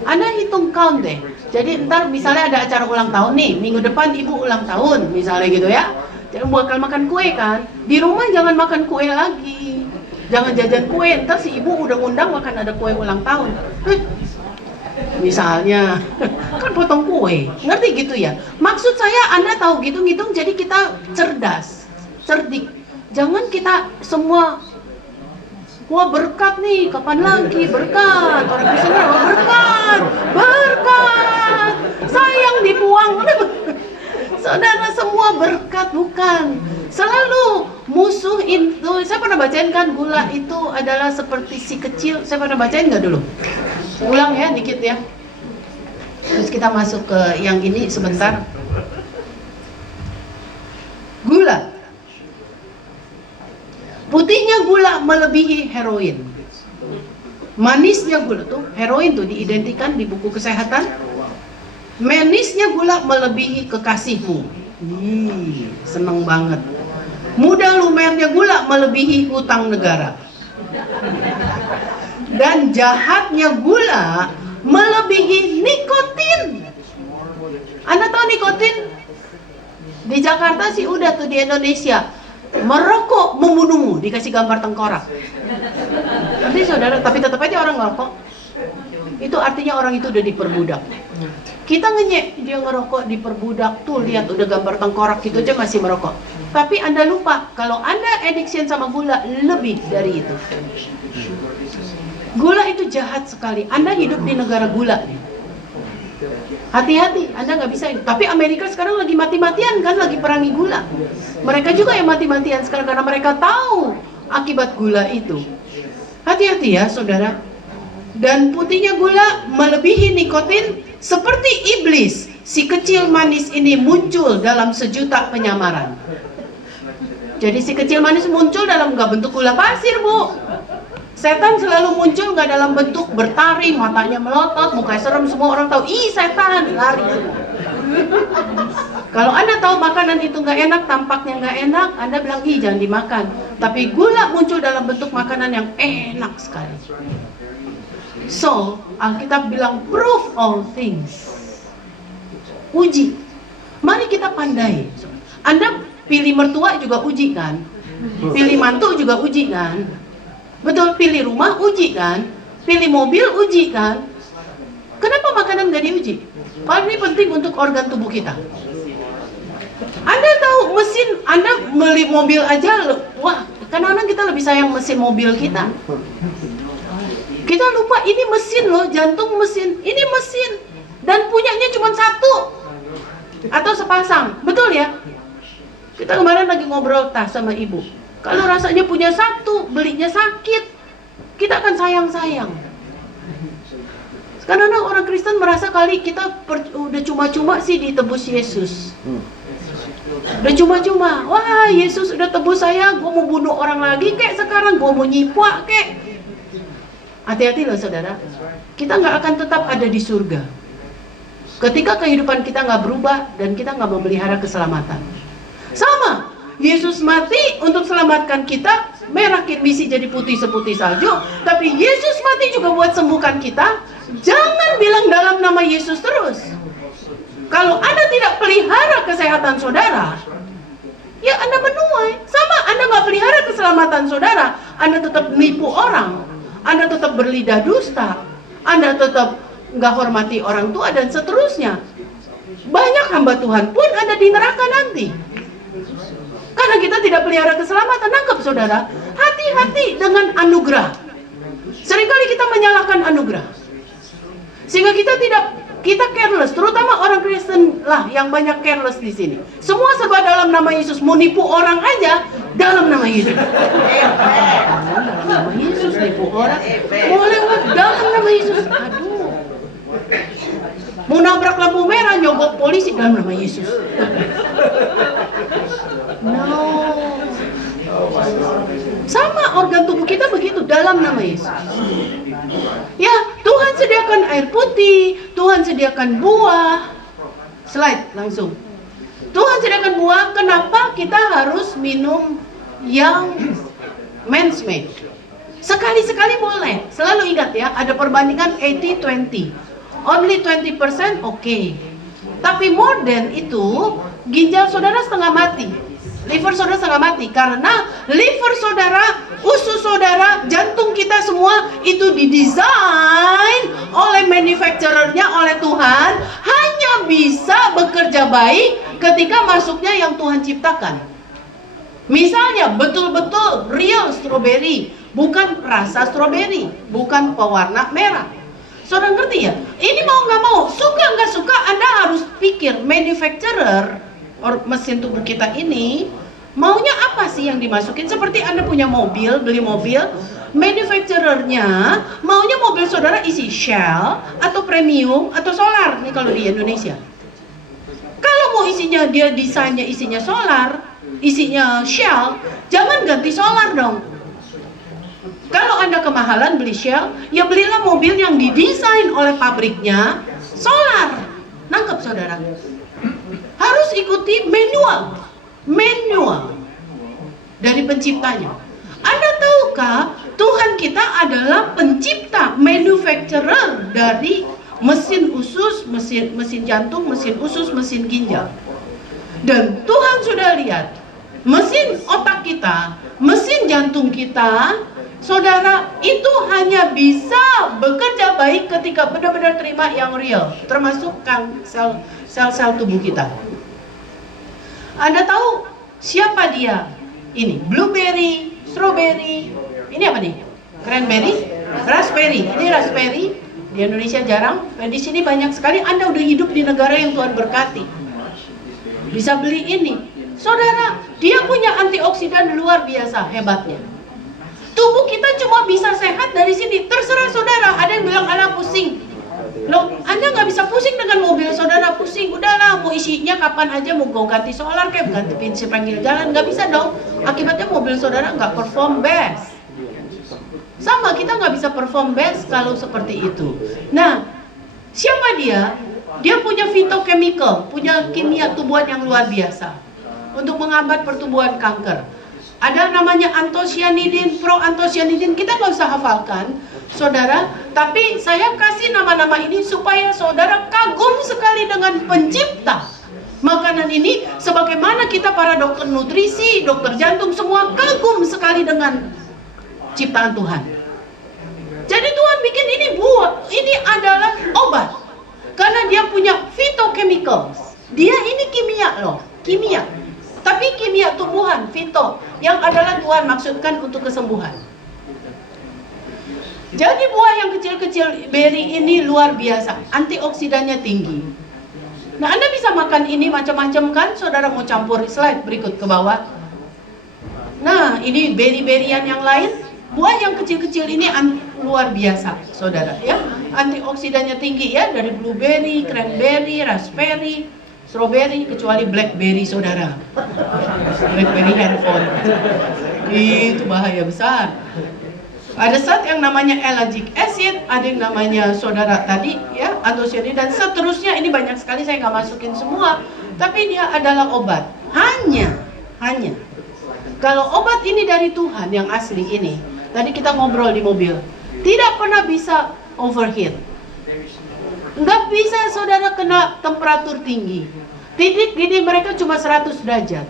Anda hitung count deh. Jadi ntar misalnya ada acara ulang tahun nih, minggu depan ibu ulang tahun misalnya gitu ya. Jadi bakal makan kue kan. Di rumah jangan makan kue lagi, jangan jajan kue. Ntar si ibu udah undang makan ada kue ulang tahun. Misalnya kan potong kue, ngerti gitu ya. Maksud saya Anda tahu gitu-gitu, jadi kita cerdas, cerdik. Jangan kita semua, wah berkat nih, kapan lagi berkat? Orang Kristen wah berkat, berkat, sayang dibuang. Saudara, semua berkat bukan. Selalu musuh itu, saya pernah bacain kan, gula itu adalah seperti si kecil. Saya pernah bacain nggak dulu? Ulang ya, dikit ya. Terus kita masuk ke yang ini sebentar. Gula. Putihnya gula melebihi heroin. Manisnya gula tuh, heroin tuh diidentikan di buku kesehatan. Manisnya gula melebihi kekasihmu. Seneng banget. Mudah lumernya gula melebihi hutang negara. Dan jahatnya gula melebihi nikotin. Anda tahu nikotin? Di Jakarta sih udah tuh, di Indonesia. Merokok membunuhmu, dikasih gambar tengkorak. Tapi saudara, tapi tetap aja orang ngerokok. Itu artinya orang itu udah diperbudak. Kita ngenyek, dia ngerokok diperbudak, tuh lihat udah gambar tengkorak gitu aja masih merokok. Tapi Anda lupa, kalau Anda addiction sama gula, lebih dari itu. Gula itu jahat sekali. Anda hidup di negara gula nih. Hati-hati, Anda nggak bisa. Tapi Amerika sekarang lagi mati-matian kan, lagi perangi gula. Mereka juga yang mati-matian sekarang karena mereka tahu akibat gula itu. Hati-hati ya saudara. Dan putihnya gula melebihi nikotin. Seperti iblis, si kecil manis ini muncul dalam sejuta penyamaran. Jadi si kecil manis muncul dalam nggak bentuk gula pasir, Bu. Setan selalu muncul nggak dalam bentuk bertaring, matanya melotot, mukanya serem, semua orang tahu, ih setan, lari. Kalau Anda tahu makanan itu nggak enak, tampaknya nggak enak, Anda bilang, ih jangan dimakan. Tapi gula muncul dalam bentuk makanan yang enak sekali. So, Alkitab bilang prove all things. Uji. Mari kita pandai. Anda pilih mertua juga uji kan? Pilih mantu juga uji kan? Betul, pilih rumah uji kan? Pilih mobil uji kan? Kenapa makanan gak diuji? Padahal ini penting untuk organ tubuh kita. Anda tahu mesin, Anda beli mobil aja, wah, kadang-kadang kita lebih sayang mesin mobil kita. Kita lupa ini mesin loh, jantung mesin, ini mesin. Dan punyanya cuma satu atau sepasang, betul ya? Kita kemarin lagi ngobrol sama ibu. Kalau rasanya punya satu, belinya sakit, kita akan sayang-sayang. Sekarang orang Kristen merasa kali kita udah cuma-cuma sih ditebus Yesus. Udah cuma-cuma, wah Yesus udah tebus saya, gue mau bunuh orang lagi kek sekarang, gue mau nyipuak kek. Hati-hati loh saudara, kita nggak akan tetap ada di surga ketika kehidupan kita nggak berubah dan kita nggak memelihara keselamatan. Sama, Yesus mati untuk selamatkan kita, merakin misi jadi putih seputih salju. Tapi Yesus mati juga buat sembuhkan kita. Jangan bilang dalam nama Yesus terus. Kalau Anda tidak pelihara kesehatan saudara, ya Anda menuai. Sama, Anda nggak pelihara keselamatan saudara, Anda tetap menipu orang, Anda tetap berlidah dusta, Anda tetap nggak hormati orang tua dan seterusnya. Banyak hamba Tuhan pun ada di neraka nanti. Karena kita tidak pelihara keselamatan. Nangkep saudara, hati-hati dengan anugerah. Seringkali kita menyalahkan anugerah, sehingga kita careless, terutama orang Kristen lah yang banyak careless di sini. Semua serba dalam nama Yesus, mau nipu orang aja dalam nama Yesus. Dalam nama Yesus nipu orang, mau lewat dalam nama Yesus. Aduh, mau nabrak lampu merah, nyogok polisi dalam nama Yesus. No. Sama organ tubuh kita begitu dalam nama Yesus. Ya, Tuhan sediakan air putih, Tuhan sediakan buah. Slide langsung. Tuhan sediakan buah, kenapa kita harus minum yang man's made? Sekali-sekali boleh. Selalu ingat ya, ada perbandingan 80-20. Only 20% oke. Tapi more than itu, ginjal saudara setengah mati, liver saudara setengah mati. Karena liver saudara, usus saudara, jantung kita semua itu didesain oleh manufacturernya, oleh Tuhan, hanya bisa bekerja baik ketika masuknya yang Tuhan ciptakan. Misalnya betul-betul real strawberry, bukan rasa strawberry, bukan pewarna merah. Saudara ngerti ya? Ini mau nggak mau, suka nggak suka, Anda harus pikir manufacturer mesin tubuh kita ini maunya apa sih yang dimasukin. Seperti Anda punya mobil, beli mobil, manufacturernya maunya mobil saudara isi Shell atau premium atau solar nih kalau di Indonesia. Kalau mau isinya, dia desainnya isinya solar, isinya Shell, jangan ganti solar dong. Kalau Anda kemahalan beli Shell, ya belilah mobil yang didesain oleh pabriknya solar. Nangkep saudara? Harus ikuti manual dari penciptanya. Anda tahukah Tuhan kita adalah pencipta, manufacturer dari mesin usus, mesin jantung, mesin usus, mesin ginjal. Dan Tuhan sudah lihat mesin otak kita, mesin jantung kita Saudara, itu hanya bisa bekerja baik ketika benar-benar terima yang real, termasuk sel-sel tubuh kita. Anda tahu siapa dia? Ini blueberry, strawberry, ini apa nih? Cranberry, raspberry. Ini raspberry. Di Indonesia jarang, di sini banyak sekali. Anda udah hidup di negara yang Tuhan berkati, bisa beli ini. Saudara, dia punya antioksidan luar biasa hebatnya. Tubuh kita cuma bisa sehat dari sini. Terserah saudara. Ada yang bilang anak pusing. Loh, Anda nggak bisa pusing dengan mobil saudara pusing. Udahlah, mau isinya kapan aja, mau ganti solar kayak ganti pinsi panggil jalan, nggak bisa dong. Akibatnya mobil saudara nggak perform best. Sama, kita nggak bisa perform best kalau seperti itu. Nah, siapa dia? Dia punya phytochemical, punya kimia tubuhan yang luar biasa untuk menghambat pertumbuhan kanker. Ada namanya antosianidin, proantosianidin. Kita nggak usah hafalkan, saudara. Tapi saya kasih nama-nama ini supaya saudara kagum sekali dengan pencipta makanan ini. Sebagaimana kita para dokter nutrisi, dokter jantung, semua kagum sekali dengan ciptaan Tuhan. Jadi Tuhan bikin ini buah. Ini adalah obat. Karena dia punya phytochemicals. Dia ini kimia loh, kimia. Tapi kimia tumbuhan, fito, yang adalah Tuhan maksudkan untuk kesembuhan. Jadi buah yang kecil-kecil berry ini luar biasa, antioksidannya tinggi. Nah, Anda bisa makan ini macam-macam kan? Saudara mau campur, slide berikut ke bawah. Nah, ini berry-berryan yang lain, buah yang kecil-kecil ini luar biasa, saudara ya. Antioksidannya tinggi ya, dari blueberry, cranberry, raspberry, strawberry, kecuali blackberry saudara. Blackberry handphone itu bahaya besar. Ada zat yang namanya ellagic acid, ada yang namanya saudara tadi ya, antosianin dan seterusnya. Ini banyak sekali, saya nggak masukin semua. Tapi dia adalah obat. Hanya kalau obat ini dari Tuhan yang asli ini, tadi kita ngobrol di mobil, tidak pernah bisa overheat. Nggak bisa saudara kena temperatur tinggi. Titik didih mereka cuma 100 derajat.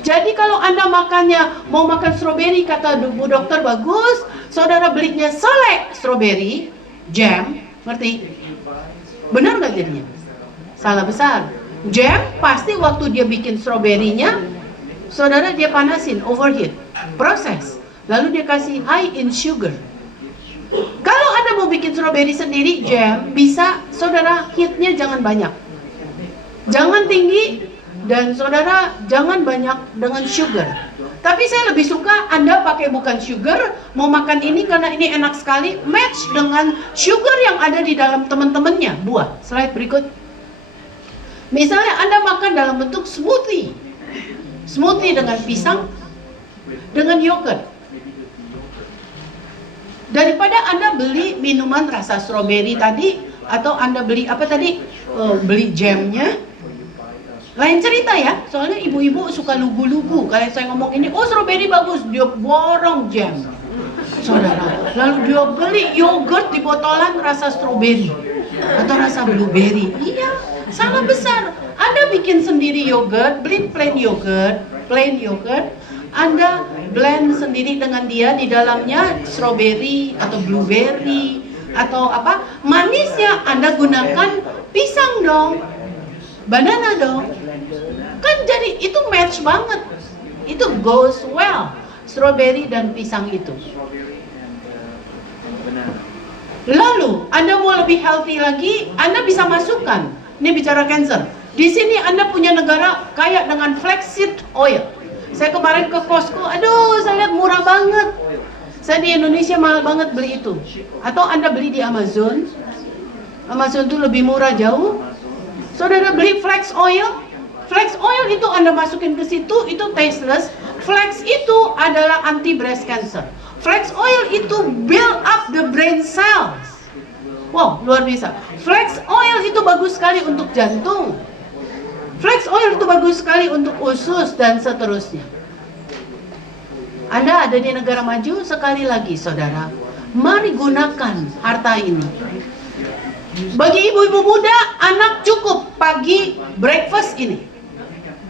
Jadi kalau Anda makannya, mau makan strawberry, kata bu dokter bagus, saudara belinya selek strawberry, jam, ngerti? Benar nggak jadinya? Salah besar. Jam, pasti waktu dia bikin strawberry-nya, saudara dia panasin, overheat, proses. Lalu dia kasih high in sugar. Kalau Anda mau bikin strawberry sendiri, jam, bisa saudara heatnya jangan banyak. Jangan tinggi, dan saudara jangan banyak dengan sugar. Tapi saya lebih suka Anda pakai bukan sugar, mau makan ini karena ini enak sekali, match dengan sugar yang ada di dalam teman-temannya, buah. Slide berikut. Misalnya Anda makan dalam bentuk smoothie. Smoothie dengan pisang, dengan yogurt. Daripada Anda beli minuman rasa strawberry tadi, atau Anda beli apa tadi? Beli jamnya. Lain cerita ya, soalnya ibu-ibu suka lugu-lugu. Kalau saya ngomong ini, oh strawberry bagus, dia borong jam, saudara. Lalu dia beli yogurt di botolan rasa strawberry atau rasa blueberry. Iya, salah besar. Anda bikin sendiri yogurt, beli plain yogurt. Anda blend sendiri dengan dia, di dalamnya strawberry atau blueberry atau apa. Manisnya Anda gunakan pisang dong, banana dong. Kan jadi itu match banget. Itu goes well. Strawberry dan pisang itu. Lalu Anda mau lebih healthy lagi, Anda bisa masukkan. Ini bicara cancer. Di sini Anda punya negara kaya dengan flaxseed oil. Saya kemarin ke Costco, aduh saya lihat murah banget. Saya di Indonesia mahal banget beli itu. Atau Anda beli di Amazon. Amazon itu lebih murah jauh. Saudara beli flax oil. Flax oil itu Anda masukin ke situ, itu tasteless. Flax itu adalah anti breast cancer. Flax oil itu build up the brain cells. Wow, luar biasa. Flax oil itu bagus sekali untuk jantung. Flax oil itu bagus sekali untuk usus dan seterusnya. Anda ada di negara maju, sekali lagi saudara, mari gunakan harta ini. Bagi ibu-ibu muda, anak cukup pagi breakfast ini.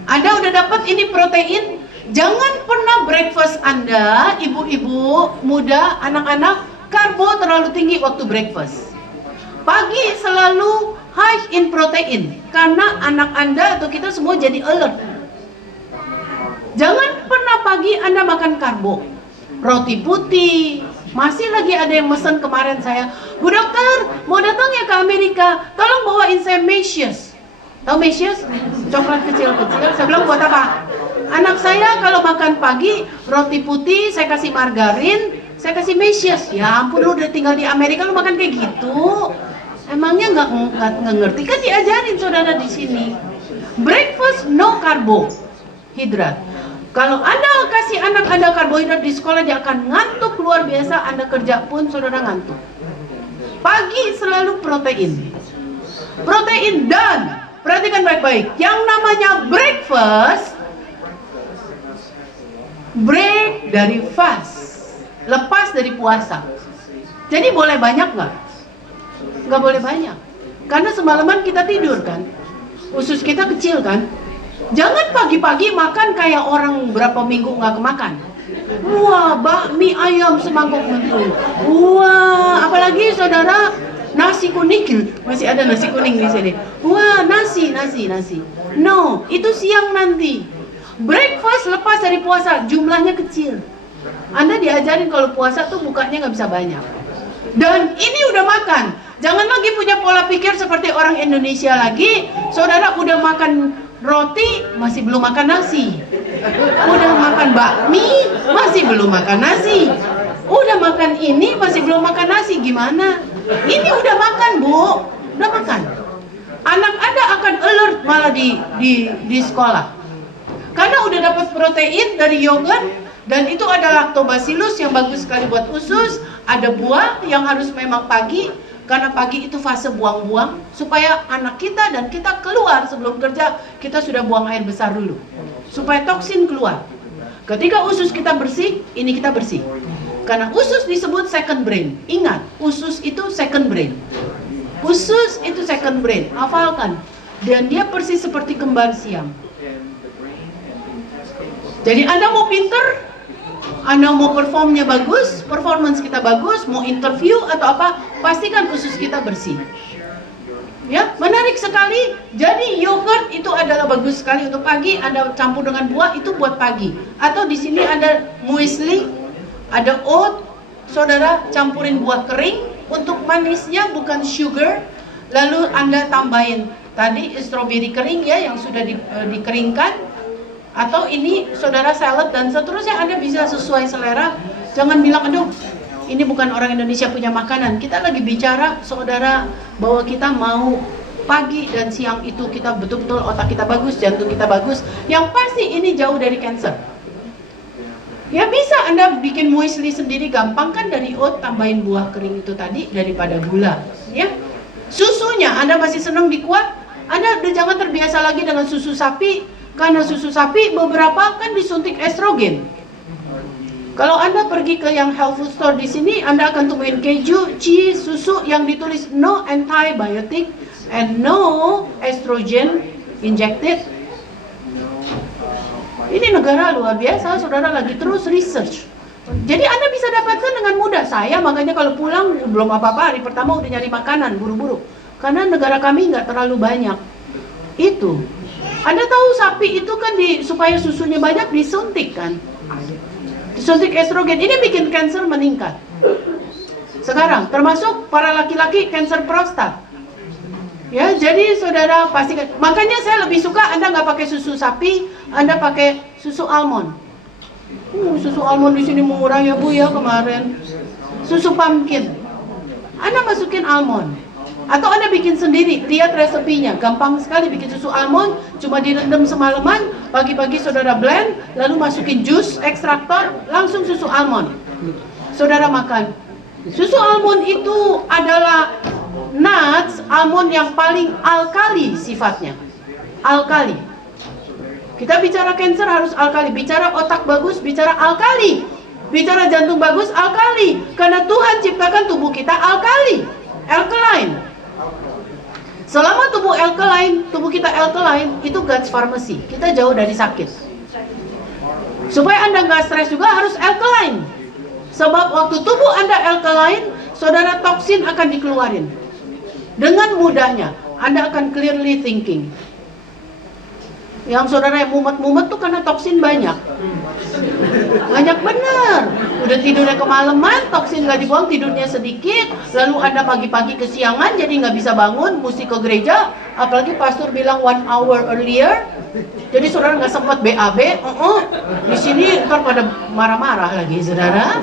Anda udah dapat ini protein, Jangan pernah breakfast Anda, ibu-ibu, muda, anak-anak, karbo terlalu tinggi waktu breakfast. Pagi selalu high in protein, karena anak Anda atau kita semua jadi alert. Jangan pernah pagi Anda makan karbo, roti putih. Masih lagi ada yang mesen kemarin saya, Bu dokter, mau datang ya ke Amerika, tolong bawain saya Macias. Tahu Macias? Coklat kecil-kecil. Saya bilang buat apa? Anak saya kalau makan pagi roti putih, saya kasih margarin, saya kasih Macias. Ya ampun, lu udah tinggal di Amerika lu makan kayak gitu? Emangnya nggak ngerti? Kan diajarin saudara di sini. Breakfast no karbohidrat. Kalau Anda kasih anak Anda karbohidrat di sekolah, dia akan ngantuk luar biasa. Anda kerja pun saudara ngantuk. Pagi selalu protein. Protein, dan perhatikan baik-baik, yang namanya breakfast, break dari fast, lepas dari puasa. Jadi boleh banyak nggak? Nggak boleh banyak, karena semalaman kita tidur kan, usus kita kecil kan. Jangan pagi-pagi makan kayak orang berapa minggu nggak kemakan. Wah, bakmi ayam semangkuk menteri. Wah, apalagi saudara, nasi kuning. Masih ada nasi kuning di sini. Wah, nasi. No, itu siang nanti. Breakfast lepas dari puasa, jumlahnya kecil. Anda diajarin kalau puasa tuh bukanya nggak bisa banyak. Dan ini udah makan. Jangan lagi punya pola pikir seperti orang Indonesia lagi. Saudara udah makan roti, masih belum makan nasi. Udah makan bakmi, masih belum makan nasi. Udah makan ini, masih belum makan nasi. Gimana? Ini udah makan, Bu. Udah makan. Anak Anda akan alert malah di sekolah. Karena udah dapat protein dari yogurt, dan itu ada lactobacillus yang bagus sekali buat usus. Ada buah yang harus memang pagi, karena pagi itu fase buang-buang, supaya anak kita dan kita keluar sebelum kerja, kita sudah buang air besar dulu, supaya toksin keluar. Ketika usus kita bersih, ini kita bersih. Karena usus disebut second brain. Ingat, usus itu second brain. Usus itu second brain, hafalkan. Dan dia persis seperti kembar siam. Jadi Anda mau pinter, Anda mau performnya bagus, performance kita bagus, mau interview atau apa, pastikan usus kita bersih. Ya, menarik sekali. Jadi yogurt itu adalah bagus sekali untuk pagi. Anda campur dengan buah, itu buat pagi. Atau di sini ada muesli, ada oat. Saudara campurin buah kering untuk manisnya, bukan sugar. Lalu Anda tambahin tadi strawberry kering ya, yang sudah dikeringkan. Atau ini saudara salad dan seterusnya. Anda bisa sesuai selera. Jangan bilang, aduh ini bukan orang Indonesia punya makanan. Kita lagi bicara saudara bahwa kita mau pagi dan siang itu kita betul-betul otak kita bagus, jantung kita bagus. Yang pasti ini jauh dari cancer. Ya bisa Anda bikin muesli sendiri, gampang kan, dari oat tambahin buah kering itu tadi daripada gula. Ya, susunya Anda masih senang dikuat, Anda udah jangan terbiasa lagi dengan susu sapi. Karena susu sapi beberapa kan disuntik estrogen. Kalau Anda pergi ke yang health food store di sini, Anda akan temuin keju, cheese, susu yang ditulis no antibiotic and no estrogen injected. Ini negara luar biasa, saudara lagi terus research. Jadi Anda bisa dapatkan dengan mudah. Saya makanya kalau pulang belum apa-apa, hari pertama udah nyari makanan buru-buru. Karena negara kami nggak terlalu banyak. Itu. Anda tahu sapi itu kan supaya susunya banyak disuntik kan? Disuntik estrogen. Ini bikin kanker meningkat. Sekarang termasuk para laki-laki kanker prostat. Ya, jadi saudara pastikan. Makanya saya lebih suka Anda nggak pakai susu sapi, Anda pakai susu almond. Susu almond di sini murah ya Bu ya kemarin. Susu pumpkin. Anda masukin almond. Atau Anda bikin sendiri, lihat resepnya, gampang sekali bikin susu almond, cuma direndam semalaman, pagi-pagi saudara blend, lalu masukin jus ekstraktor, langsung susu almond. Saudara makan. Susu almond itu adalah nuts, almond yang paling alkali sifatnya. Alkali. Kita bicara cancer harus alkali, bicara otak bagus, bicara alkali. Bicara jantung bagus, alkali. Karena Tuhan ciptakan tubuh kita alkali, alkaline. Selama tubuh kita alkaline, itu God's pharmacy. Kita jauh dari sakit. Supaya Anda nggak stres juga harus alkaline. Sebab waktu tubuh Anda alkaline, saudara, toksin akan dikeluarin. Dengan mudahnya, Anda akan clearly thinking. Yang saudara yang mumet-mumet tuh karena toksin banyak. Banyak bener. Udah tidurnya kemalaman, toksin nggak dibuang, tidurnya sedikit. Lalu Anda pagi-pagi kesiangan, jadi nggak bisa bangun, mesti ke gereja. Apalagi pastor bilang 1 hour earlier. Jadi saudara nggak sempat BAB. Di sini ntar pada marah-marah lagi, saudara.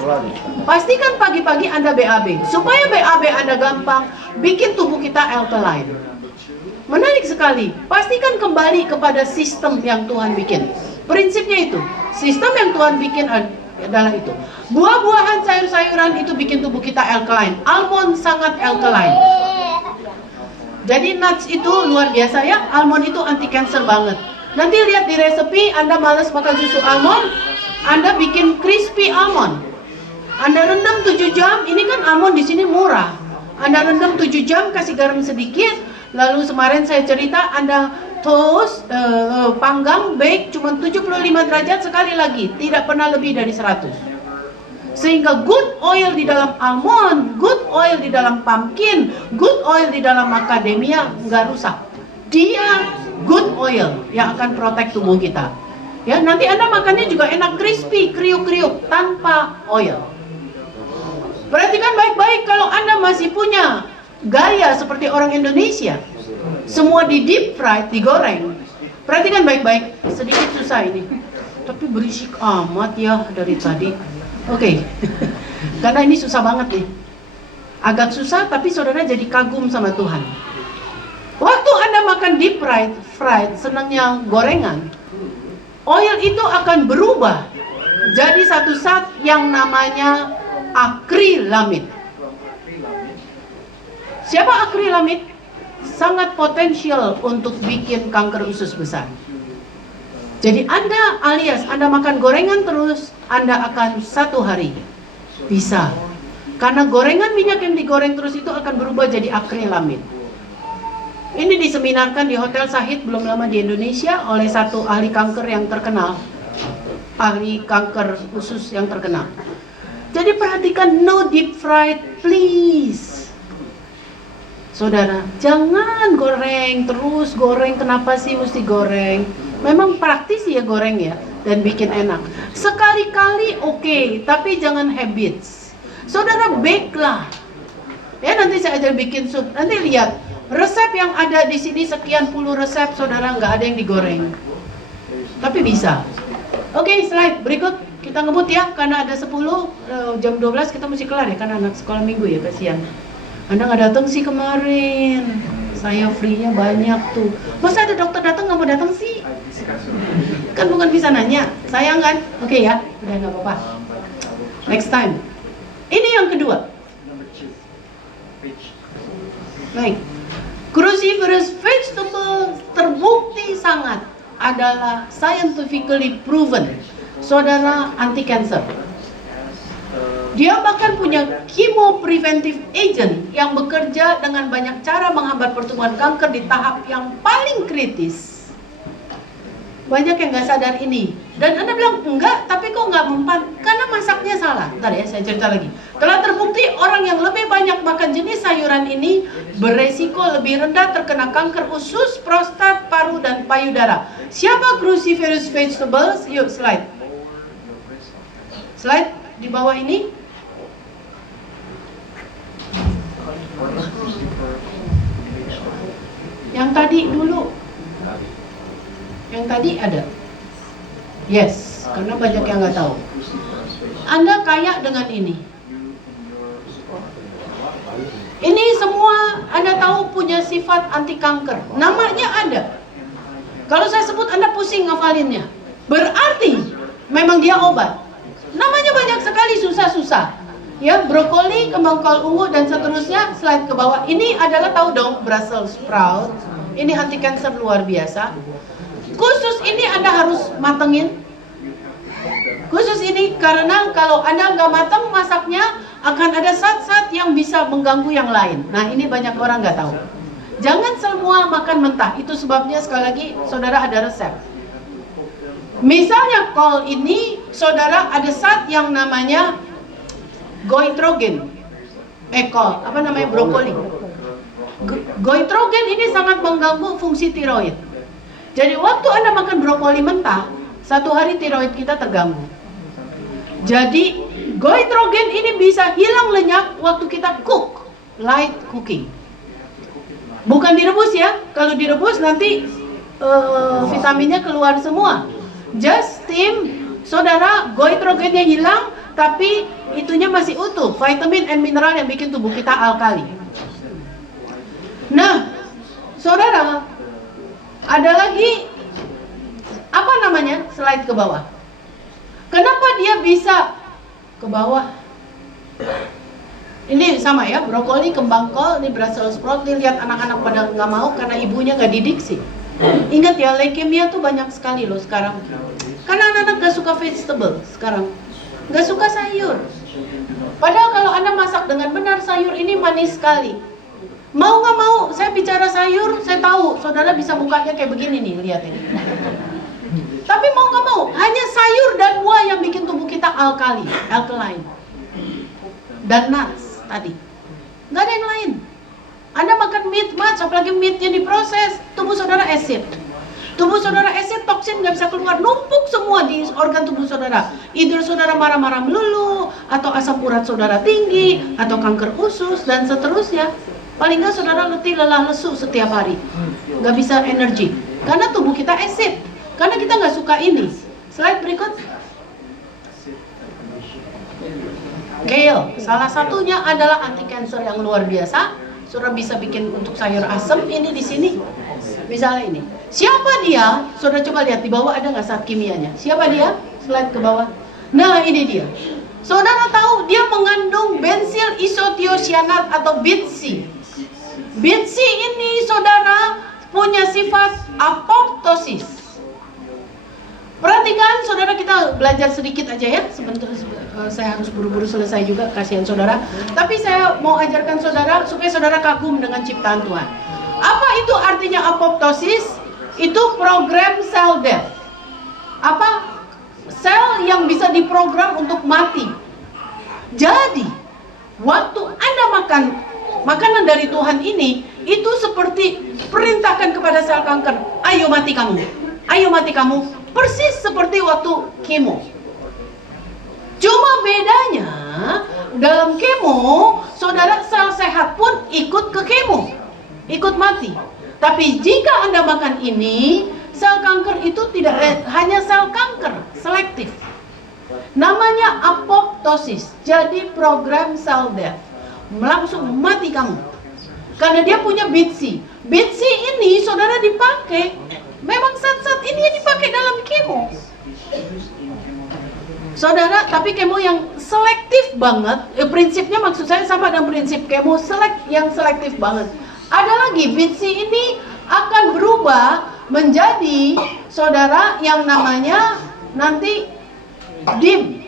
Pastikan pagi-pagi Anda BAB. Supaya BAB Anda gampang, bikin tubuh kita alkaline. Menarik sekali. Pastikan kembali kepada sistem yang Tuhan bikin. Prinsipnya itu. Sistem yang Tuhan bikin adalah itu. Buah-buahan, sayur-sayuran itu bikin tubuh kita alkaline. Almond sangat alkaline. Jadi nuts itu luar biasa ya. Almond itu anti cancer banget. Nanti lihat di resepi, Anda malas makan susu almond, Anda bikin crispy almond. Anda rendam 7 jam. Ini kan almond di sini murah. Anda rendam 7 jam, kasih garam sedikit. Lalu kemarin saya cerita Anda toast, panggang, bake cuma 75 derajat sekali lagi, tidak pernah lebih dari 100. Sehingga good oil di dalam almond, good oil di dalam pumpkin, good oil di dalam macadamia nggak rusak. Dia good oil yang akan protect tubuh kita. Ya, nanti Anda makannya juga enak, crispy, kriuk-kriuk tanpa oil. Perhatikan baik-baik kalau Anda masih punya gaya seperti orang Indonesia, semua di deep fried, digoreng. Perhatikan baik-baik, sedikit susah ini, tapi berisik amat ya dari tadi. Oke. Karena ini susah banget nih, agak susah, tapi saudara jadi kagum sama Tuhan. Waktu Anda makan deep fried, senangnya gorengan, oil itu akan berubah jadi satu zat yang namanya akrilamid. Siapa akrilamid? Sangat potensial untuk bikin kanker usus besar. Jadi Anda alias Anda makan gorengan terus, Anda akan satu hari bisa. Karena gorengan minyak yang digoreng terus itu akan berubah jadi akrilamid. Ini diseminarkan di Hotel Sahid belum lama di Indonesia oleh satu ahli kanker yang terkenal. Ahli kanker usus yang terkenal. Jadi perhatikan, no deep fried please. Saudara, jangan goreng terus, goreng. Kenapa sih mesti goreng? Memang praktis ya goreng ya, dan bikin enak. Sekali-kali oke, tapi jangan habits. Saudara, bake lah. Ya, nanti saya ajar bikin sup. Nanti lihat, resep yang ada di sini sekian puluh resep, saudara, nggak ada yang digoreng. Tapi bisa. Oke, slide berikut. Kita ngebut ya, karena ada 10, jam 12 kita mesti kelar ya, karena anak sekolah minggu ya, kasihan. Anda nggak datang sih kemarin, saya free-nya banyak tuh. Masa ada dokter datang nggak mau datang sih? Kan bukan bisa nanya, sayang kan? Oke ya, udah nggak apa-apa. Next time. Ini yang kedua. Baik, cruciferous vegetable terbukti sangat adalah scientifically proven, saudara, anti cancer. Dia bahkan punya chemopreventive agent yang bekerja dengan banyak cara menghambat pertumbuhan kanker di tahap yang paling kritis. Banyak yang nggak sadar ini. Dan Anda bilang, enggak, tapi kok nggak mempan? Karena masaknya salah. Ntar ya, saya cerita lagi. Telah terbukti orang yang lebih banyak makan jenis sayuran ini beresiko lebih rendah terkena kanker usus, prostat, paru, dan payudara. Siapa cruciferous vegetables? Yuk, slide. Slide di bawah ini. Yang tadi dulu. Yang tadi ada. Yes, karena banyak yang nggak tahu. Anda kaya dengan ini. Ini semua Anda tahu punya sifat anti kanker. Namanya ada. Kalau saya sebut Anda pusing ngafalinnya. Berarti memang dia obat. Namanya banyak sekali, susah-susah. Ya, brokoli, kembang kol ungu, dan seterusnya. Slide ke bawah. Ini adalah, tahu dong, Brussels sprout. Ini anti cancer luar biasa. Khusus ini Anda harus matengin. Khusus ini karena kalau Anda nggak matang masaknya, akan ada zat-zat yang bisa mengganggu yang lain. Nah, ini banyak orang nggak tahu. Jangan semua makan mentah. Itu sebabnya sekali lagi, saudara, ada resep. Misalnya kol ini, saudara ada zat yang namanya goitrogen. Kol, apa namanya, brokoli. Goitrogen ini sangat mengganggu fungsi tiroid. Jadi waktu Anda makan brokoli mentah, satu hari tiroid kita terganggu. Jadi goitrogen ini bisa hilang lenyap waktu kita cook, light cooking. Bukan direbus ya, kalau direbus nanti vitaminnya keluar semua. Just steam, saudara, goitrogennya hilang, tapi itunya masih utuh, vitamin and mineral yang bikin tubuh kita alkali. Nah, saudara, ada lagi, apa namanya, slide ke bawah. Kenapa dia bisa ke bawah? Ini sama ya, brokoli, kembang kol, ini Brussels sprout, lihat anak-anak pada nggak mau karena ibunya nggak didik sih. Ingat ya, leukemia tuh banyak sekali loh sekarang. Karena anak-anak gak suka vegetable sekarang, gak suka sayur. Padahal kalau Anda masak dengan benar, sayur ini manis sekali. Mau gak mau, saya bicara sayur, saya tahu saudara bisa mukanya kayak begini nih, lihat ini. Tapi mau gak mau, hanya sayur dan buah yang bikin tubuh kita alkaline. Dan nuts tadi, gak ada yang lain. Anda makan meat much, apalagi meatnya diproses, tubuh saudara acid. Tubuh saudara acid, toksin nggak bisa keluar, numpuk semua di organ tubuh saudara. Either saudara marah-marah melulu, atau asam urat saudara tinggi, atau kanker usus, dan seterusnya. Paling nggak saudara letih, lelah, lesu setiap hari. Nggak bisa energi, karena tubuh kita acid. Karena kita nggak suka ini. Slide berikut. Kale, salah satunya adalah anti cancer yang luar biasa. Saudara bisa bikin untuk sayur asem ini di sini. Misalnya ini. Siapa dia? Saudara coba lihat di bawah ada nggak zat kimianya? Siapa dia? Slide ke bawah. Nah, ini dia. Saudara tahu dia mengandung bensil isothiocyanat atau BITC. BITC ini saudara punya sifat apoptosis. Perhatikan saudara, kita belajar sedikit aja ya. Sebentar, saya harus buru-buru selesai juga, kasihan saudara. Tapi saya mau ajarkan saudara supaya saudara kagum dengan ciptaan Tuhan. Apa itu artinya apoptosis? Itu program cell death. Apa? Sel yang bisa diprogram untuk mati. Jadi, waktu Anda makan makanan dari Tuhan ini, itu seperti perintahkan kepada sel kanker, ayo mati kamu, ayo mati kamu. Persis seperti waktu kemo. Cuma bedanya, dalam kemo, saudara sel sehat pun ikut ke kemo, ikut mati. Tapi jika Anda makan ini, sel kanker itu tidak hanya sel kanker, selektif. Namanya apoptosis, jadi program cell death. Langsung mati kamu. Karena dia punya BITC. BITC ini saudara dipakai, memang zat-zat ini yang dipakai dalam kemo. Saudara, tapi kemo yang selektif banget, prinsipnya maksud saya sama dengan prinsip kemo yang selektif banget. Ada lagi, BITC ini akan berubah menjadi saudara yang namanya nanti DIM.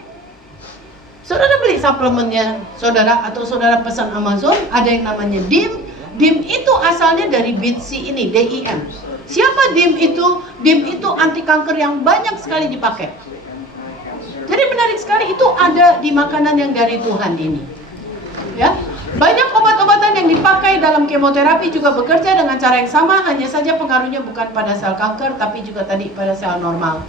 Saudara beli suplemennya saudara atau saudara pesan Amazon, ada yang namanya DIM. DIM itu asalnya dari BITC ini, DIM. Siapa DIM itu? DIM itu anti kanker yang banyak sekali dipakai. Jadi menarik sekali, itu ada di makanan yang dari Tuhan ini. Ya, banyak obat-obatan yang dipakai dalam kemoterapi juga bekerja dengan cara yang sama, hanya saja pengaruhnya bukan pada sel kanker, tapi juga tadi pada sel normal.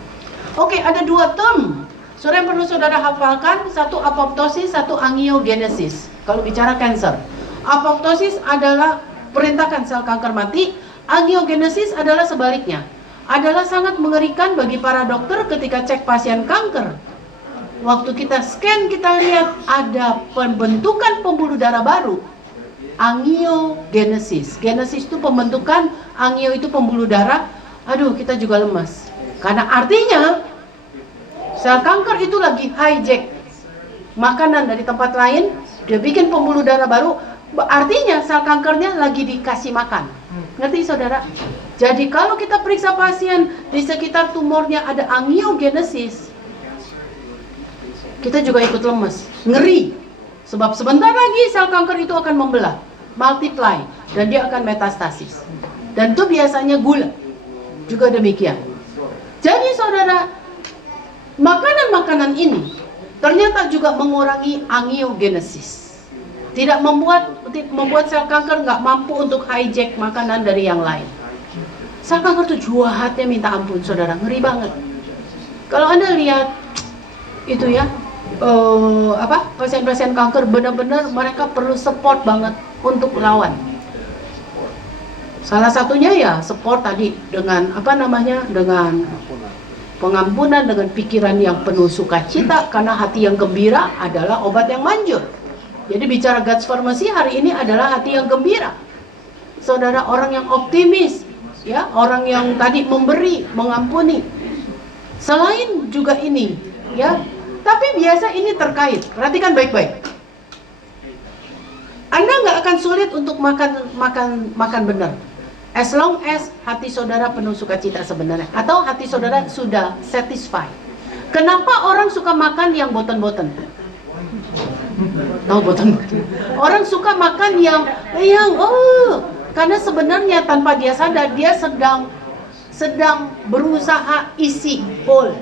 Oke, ada dua term. Saudara yang perlu saudara hafalkan, satu apoptosis, satu angiogenesis. Kalau bicara cancer, apoptosis adalah perintahkan sel kanker mati. Angiogenesis adalah sebaliknya. Adalah sangat mengerikan bagi para dokter ketika cek pasien kanker. Waktu kita scan, kita lihat ada pembentukan pembuluh darah baru. Angiogenesis. Genesis itu pembentukan, angio itu pembuluh darah. Aduh, kita juga lemas. Karena artinya sel kanker itu lagi hijack makanan dari tempat lain, dia bikin pembuluh darah baru. Artinya sel kankernya lagi dikasih makan. Ngerti saudara? Jadi kalau kita periksa pasien di sekitar tumornya ada angiogenesis, kita juga ikut lemes, ngeri. Sebab sebentar lagi sel kanker itu akan membelah, multiply, dan dia akan metastasis. Dan itu biasanya gula. Juga demikian. Jadi saudara, Makanan-makanan ini ternyata juga mengurangi angiogenesis. Tidak membuat sel kanker nggak mampu untuk hijack makanan dari yang lain. Sel kanker itu jahatnya minta ampun, saudara, ngeri banget. Kalau Anda lihat itu ya, pasien-pasien kanker benar-benar mereka perlu support banget untuk lawan. Salah satunya ya support tadi dengan dengan pengampunan, dengan pikiran yang penuh sukacita, karena hati yang gembira adalah obat yang manjur. Jadi bicara God's Pharmacy hari ini adalah hati yang gembira. Saudara, orang yang optimis, ya, orang yang tadi memberi, mengampuni. Selain juga ini, ya, tapi biasa ini terkait. Perhatikan baik-baik. Anda nggak akan sulit untuk makan benar, as long as hati saudara penuh sukacita sebenarnya, atau hati saudara sudah satisfied. Kenapa orang suka makan yang boten-boten? Tahu boten? Orang suka makan yang karena sebenarnya tanpa dia sadar dia sedang berusaha isi hole,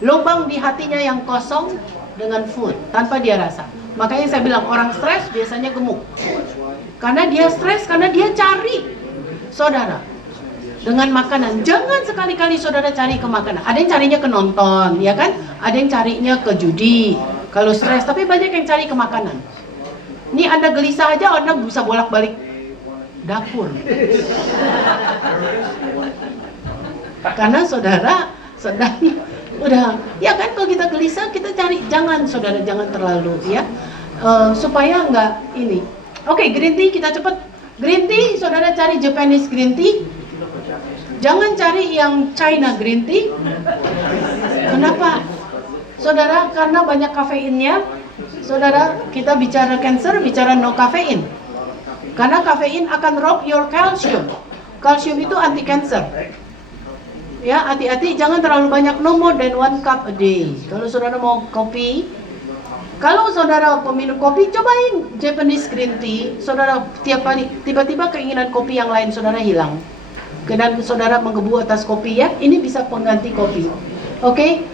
lubang di hatinya yang kosong dengan food tanpa dia rasa. Makanya saya bilang orang stres biasanya gemuk, karena dia stres, karena dia cari, saudara, dengan makanan. Jangan sekali-kali saudara cari ke makanan. Ada yang carinya ke nonton, ya kan? Ada yang carinya ke judi kalau stres, tapi banyak yang cari ke makanan. Ini Anda gelisah aja, Anda bisa bolak-balik dapur. Karena saudara sedang udah, ya kan, kalau kita gelisah kita cari, jangan terlalu, ya, supaya enggak ini. Oke, green tea kita cepet. Green tea, saudara cari Japanese green tea, jangan cari yang China green tea. Kenapa? Saudara, karena banyak kafeinnya. Saudara, kita bicara cancer, bicara no kafein. Karena kafein akan rob your calcium. Calcium itu anti cancer. Ya, hati-hati, jangan terlalu banyak, no more than 1 cup a day. Kalau saudara mau kopi, kalau saudara peminum kopi, cobain Japanese green tea. Saudara tiap kali tiba-tiba keinginan kopi yang lain saudara hilang, dan saudara menggebu atas kopi, ya, ini bisa pengganti kopi. Oke?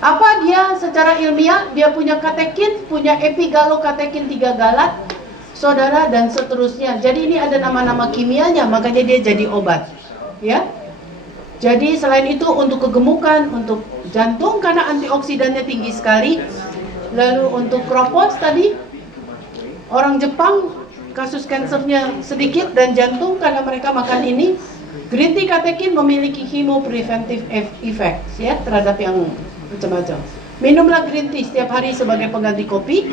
Apa dia secara ilmiah? Dia punya katekin, punya epigalokatekin 3 galat, saudara, dan seterusnya. Jadi ini ada nama-nama kimianya, makanya dia jadi obat, ya. Jadi selain itu untuk kegemukan, untuk jantung karena antioksidannya tinggi sekali. Lalu untuk kropos tadi, orang Jepang kasus kansernya sedikit, dan jantung karena mereka makan ini. Green tea katekin memiliki chemopreventive effects, ya, terhadap yang macam-macam. Minumlah green tea setiap hari sebagai pengganti kopi.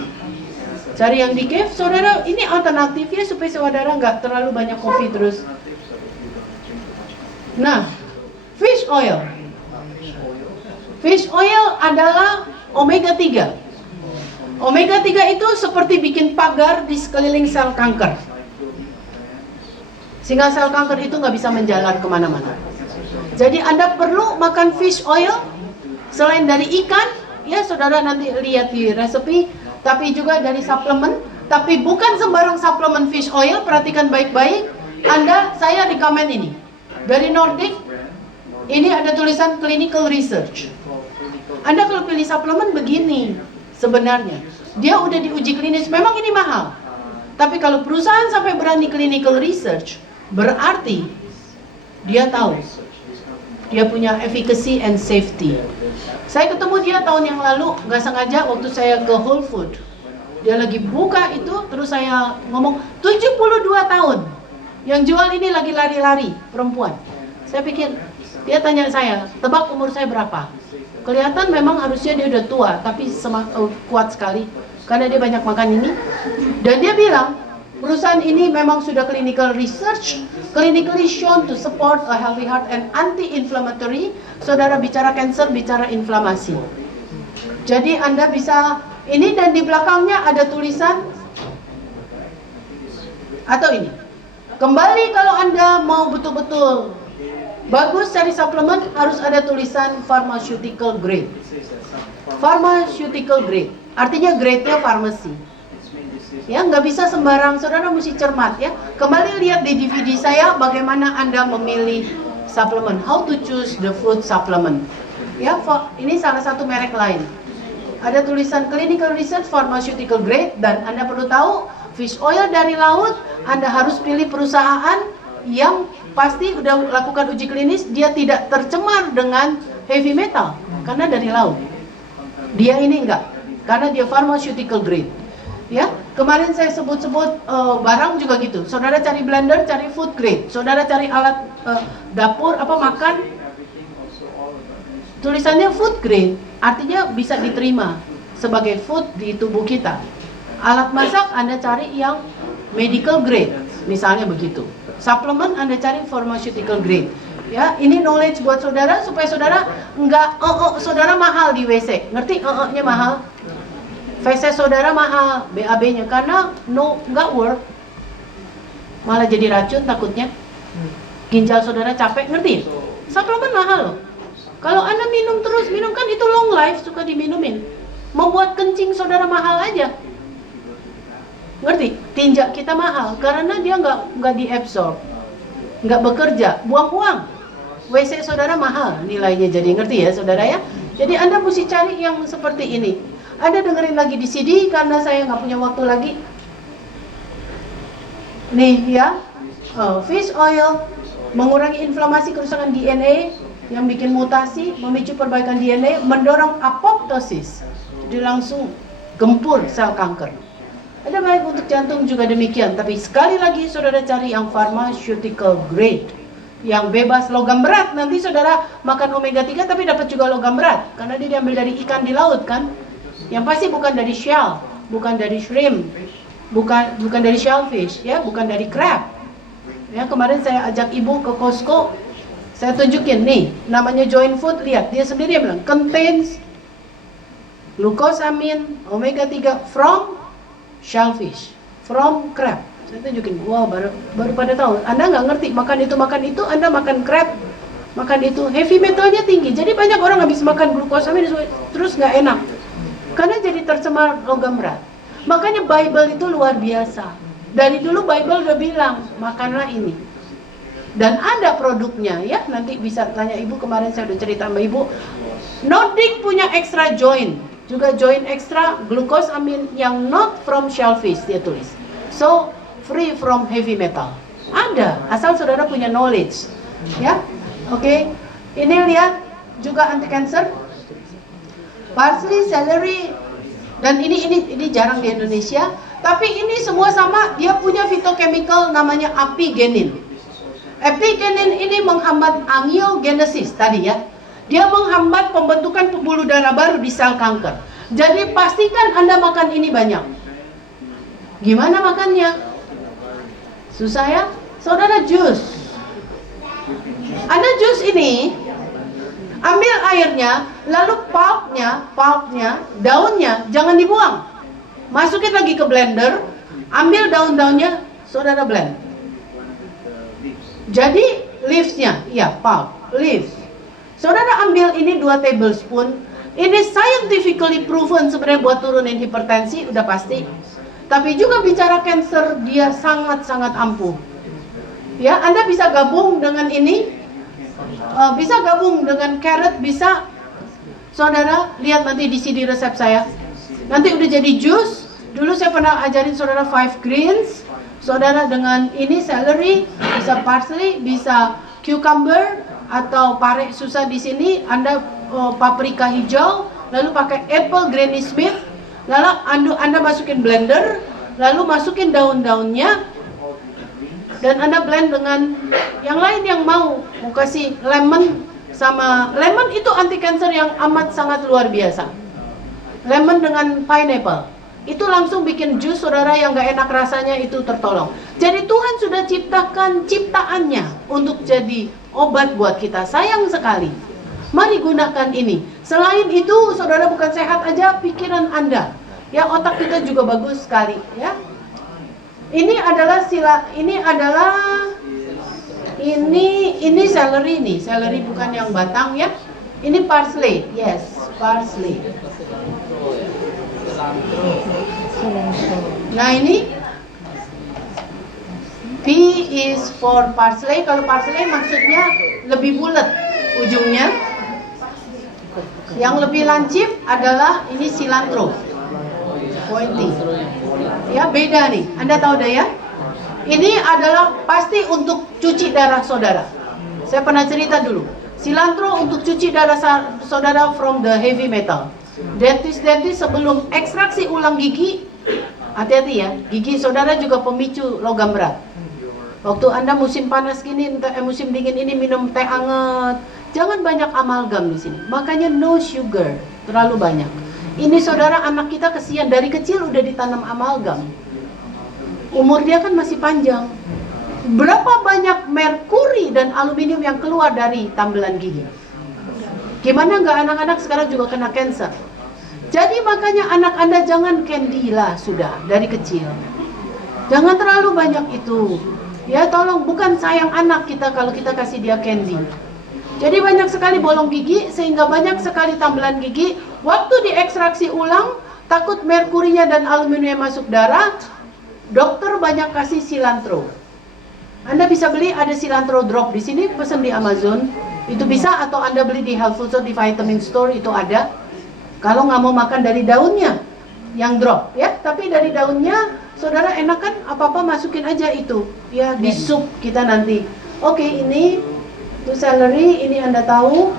Cari yang decaf, saudara, ini alternatifnya supaya saudara nggak terlalu banyak kopi terus. Nah, fish oil. Fish oil adalah omega 3. Omega 3 itu seperti bikin pagar di sekeliling sel kanker, sehingga sel kanker itu nggak bisa menjalar kemana-mana. Jadi Anda perlu makan fish oil selain dari ikan, ya, saudara nanti lihat di resepi, tapi juga dari suplemen. Tapi bukan sembarang suplemen fish oil. Perhatikan baik-baik. Saya rekomen ini dari Nordic. Ini ada tulisan clinical research. Anda kalau pilih suplemen begini, sebenarnya dia udah diuji klinis. Memang ini mahal, tapi kalau perusahaan sampai berani clinical research, berarti dia tahu, dia punya efficacy and safety. Saya ketemu dia tahun yang lalu, nggak sengaja waktu saya ke Whole Food. Dia lagi buka itu, terus saya ngomong, 72 tahun, yang jual ini lagi lari-lari, perempuan. Saya pikir, dia tanya saya, tebak umur saya berapa? Kelihatan memang harusnya dia udah tua, tapi kuat sekali, karena dia banyak makan ini. Dan dia bilang, perusahaan ini memang sudah clinical research, clinically shown to support a healthy heart and anti-inflammatory. Saudara bicara cancer, bicara inflamasi. Jadi Anda bisa ini, dan di belakangnya ada tulisan, atau ini. Kembali, kalau Anda mau betul-betul bagus cari suplemen, harus ada tulisan pharmaceutical grade. Pharmaceutical grade, artinya grade-nya pharmacy. Ya, nggak bisa sembarang, saudara mesti cermat, ya. Kembali lihat di DVD saya bagaimana Anda memilih suplemen, how to choose the food supplement. Ya, ini salah satu merek lain. Ada tulisan clinical research pharmaceutical grade, dan Anda perlu tahu fish oil dari laut, Anda harus pilih perusahaan yang pasti udah lakukan uji klinis, dia tidak tercemar dengan heavy metal karena dari laut. Dia ini enggak, karena dia pharmaceutical grade. Ya, kemarin saya sebut-sebut barang juga gitu. Saudara cari blender, cari food grade. Saudara cari alat dapur makan, tulisannya food grade, artinya bisa diterima sebagai food di tubuh kita. Alat masak Anda cari yang medical grade, misalnya begitu. Suplemen Anda cari pharmaceutical grade. Ya, ini knowledge buat saudara supaya saudara enggak saudara mahal di WC. Ngerti nya mahal? Feses saudara mahal, BAB-nya, karena nggak work, malah jadi racun takutnya. Ginjal saudara capek, ngerti? Suplemen mahal loh. Kalau Anda minum terus, kan itu long life, suka diminumin. Membuat kencing saudara mahal aja. Ngerti? Tinja kita mahal, karena dia nggak diabsorb, nggak bekerja, buang-buang. WC saudara mahal nilainya, jadi ngerti ya saudara ya? Jadi Anda mesti cari yang seperti ini. Anda dengerin lagi di CD karena saya nggak punya waktu lagi. Nih ya, fish oil mengurangi inflamasi kerusakan DNA yang bikin mutasi, memicu perbaikan DNA, mendorong apoptosis, jadi langsung gempur sel kanker. Ada baik untuk jantung juga demikian, tapi sekali lagi saudara cari yang pharmaceutical grade, yang bebas logam berat. Nanti saudara makan omega 3 tapi dapat juga logam berat, karena dia diambil dari ikan di laut kan. Yang pasti bukan dari shell, bukan dari shrimp, bukan dari shellfish, ya, bukan dari crab. Ya, kemarin saya ajak ibu ke Costco, saya tunjukin nih, namanya Joint Food, lihat dia sendiri yang bilang contains glucosamine omega 3 from shellfish, from crab. Saya tunjukin, wah baru pada tahu. Anda nggak ngerti makan itu, Anda makan crab, makan itu, heavy metalnya tinggi. Jadi banyak orang habis makan glucosamine terus nggak enak, karena jadi tercemar logam berat. Makanya Bible itu luar biasa. Dari dulu Bible udah bilang, makanlah ini. Dan ada produknya ya, nanti bisa tanya ibu, kemarin saya udah cerita sama ibu. Nordic punya extra joint, juga joint extra glucosamine yang not from shellfish, dia tulis. So, free from heavy metal. Ada, asal saudara punya knowledge. Ya, oke. Ini lihat, juga anti cancer. Parsley, celery, dan ini jarang di Indonesia, tapi ini semua sama, dia punya phytochemical namanya apigenin. Apigenin ini menghambat angiogenesis tadi ya. Dia menghambat pembentukan pembuluh darah baru di sel kanker. Jadi pastikan Anda makan ini banyak. Gimana makannya? Susah ya? Saudara jus. Anda jus ini, ambil airnya, lalu pulpnya, daunnya, jangan dibuang. Masukin lagi ke blender, ambil daun-daunnya, saudara blend. Jadi leaves-nya, ya pulp, leaves. Saudara ambil ini 2 tablespoon. Ini scientifically proven sebenarnya buat turunin hipertensi, udah pasti. Tapi juga bicara cancer, dia sangat-sangat ampuh. Ya, Anda bisa gabung dengan ini, bisa gabung dengan carrot, bisa. Saudara lihat nanti di CD resep saya. Nanti udah jadi jus. Dulu saya pernah ajarin saudara 5 greens. Saudara dengan ini celery, bisa parsley, bisa cucumber atau pare susah di sini. Anda paprika hijau, lalu pakai apple granny smith, lalu Anda masukin blender, lalu masukin daun-daunnya, dan Anda blend dengan yang lain yang mau kasih lemon. Sama lemon itu anti cancer yang amat sangat luar biasa. Lemon dengan pineapple itu langsung bikin jus saudara yang gak enak rasanya itu tertolong. Jadi Tuhan sudah ciptakan ciptaannya untuk jadi obat buat kita. Sayang sekali. Mari gunakan ini. Selain itu saudara bukan sehat aja pikiran Anda. Ya, otak kita juga bagus sekali ya. Ini adalah ini celery nih, celery bukan yang batang ya. Ini parsley, yes, parsley. Nah ini P is for parsley. Kalau parsley maksudnya lebih bulat ujungnya. Yang lebih lancip adalah ini cilantro. Pointy. Ya, beda nih. Anda tahu dah ya? Ini adalah pasti untuk cuci darah saudara. Saya pernah cerita dulu. Cilantro untuk cuci darah saudara from the heavy metal. Dentis sebelum ekstraksi ulang gigi, hati-hati ya. Gigi saudara juga pemicu logam berat. Waktu Anda musim panas gini, musim dingin ini minum teh hangat. Jangan banyak amalgam di sini. Makanya no sugar, terlalu banyak. Ini saudara, anak kita kesian dari kecil udah ditanam amalgam. Umur dia kan masih panjang. Berapa banyak merkuri dan aluminium yang keluar dari tambelan gigi? Gimana nggak anak-anak sekarang juga kena cancer? Jadi makanya anak Anda jangan candy lah sudah dari kecil. Jangan terlalu banyak itu. Ya tolong, bukan sayang anak kita kalau kita kasih dia candy. Jadi banyak sekali bolong gigi sehingga banyak sekali tambelan gigi. Waktu diekstraksi ulang, takut merkurinya dan aluminium masuk darah. Dokter banyak kasih cilantro. Anda bisa beli, ada cilantro drop di sini, pesan di Amazon. Itu bisa, atau Anda beli di Health Food Store, di Vitamin Store itu ada. Kalau nggak mau makan dari daunnya, yang drop ya. Tapi dari daunnya, saudara enak kan? Apa-apa masukin aja itu. Ya di sup kita nanti. Oke, ini itu celery, ini Anda tahu.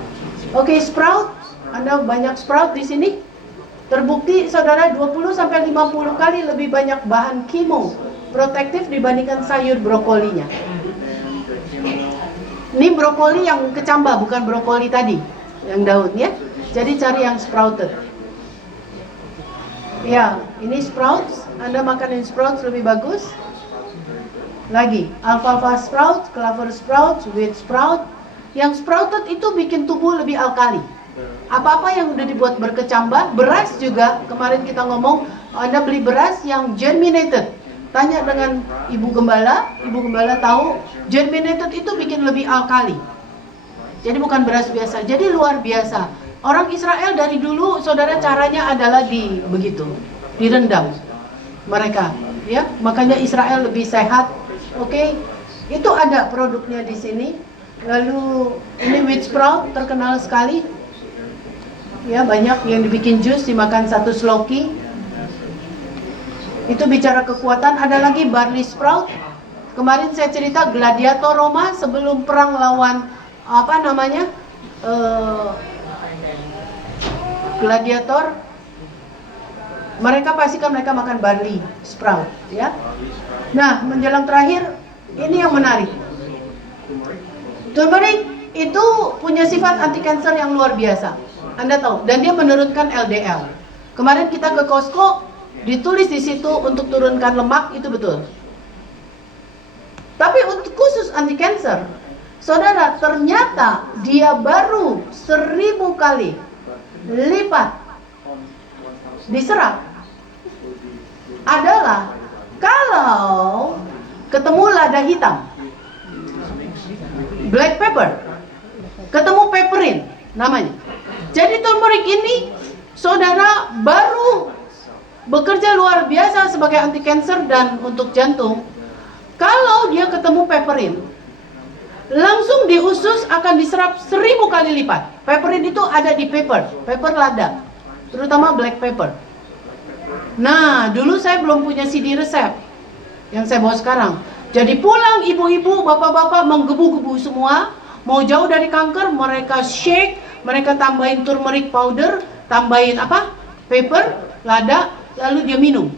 Oke, sprout, Anda banyak sprout di sini. Terbukti saudara 20-50 kali lebih banyak bahan kimo protektif dibandingkan sayur brokolinya. Ini brokoli yang kecambah, bukan brokoli tadi yang daun ya. Jadi cari yang sprouted. Ya, ini sprouts. Anda makanin sprouts lebih bagus. Lagi, alfalfa sprout, clover sprout, wheat sprout. Yang sprouted itu bikin tubuh lebih alkali. Apa-apa yang udah dibuat berkecambah, beras juga. Kemarin kita ngomong, Anda beli beras yang germinated. Tanya dengan ibu gembala tahu germinated itu bikin lebih alkali. Jadi bukan beras biasa, jadi luar biasa. Orang Israel dari dulu, saudara, caranya adalah direndam mereka, ya. Makanya Israel lebih sehat. Oke, itu ada produknya di sini. Lalu ini wheat sprout terkenal sekali. Ya, banyak yang dibikin jus, dimakan satu sloki. Itu bicara kekuatan. Ada lagi barley sprout. Kemarin saya cerita gladiator Roma sebelum perang lawan gladiator. Mereka pastikan mereka makan barley sprout, ya. Nah, menjelang terakhir ini yang menarik. Turmeric itu punya sifat anti kanker yang luar biasa. Anda tahu, dan dia menurunkan LDL. Kemarin kita ke Costco, ditulis di situ untuk turunkan lemak, itu betul. Tapi untuk khusus anti kanker, saudara, ternyata dia baru 1000 kali lipat diserap adalah kalau ketemu lada hitam, black pepper, ketemu pepperin namanya. Jadi turmeric ini, saudara, baru bekerja luar biasa sebagai anti kanker dan untuk jantung. Kalau dia ketemu pepperin, langsung di usus akan diserap 1000 kali lipat. Pepperin itu ada di pepper lada, terutama black pepper. Nah, dulu saya belum punya CD resep yang saya bawa sekarang. Jadi pulang ibu-ibu, bapak-bapak menggebu-gebu semua, mau jauh dari kanker, mereka shake, mereka tambahin turmeric powder, tambahin pepper, lada, lalu dia minum.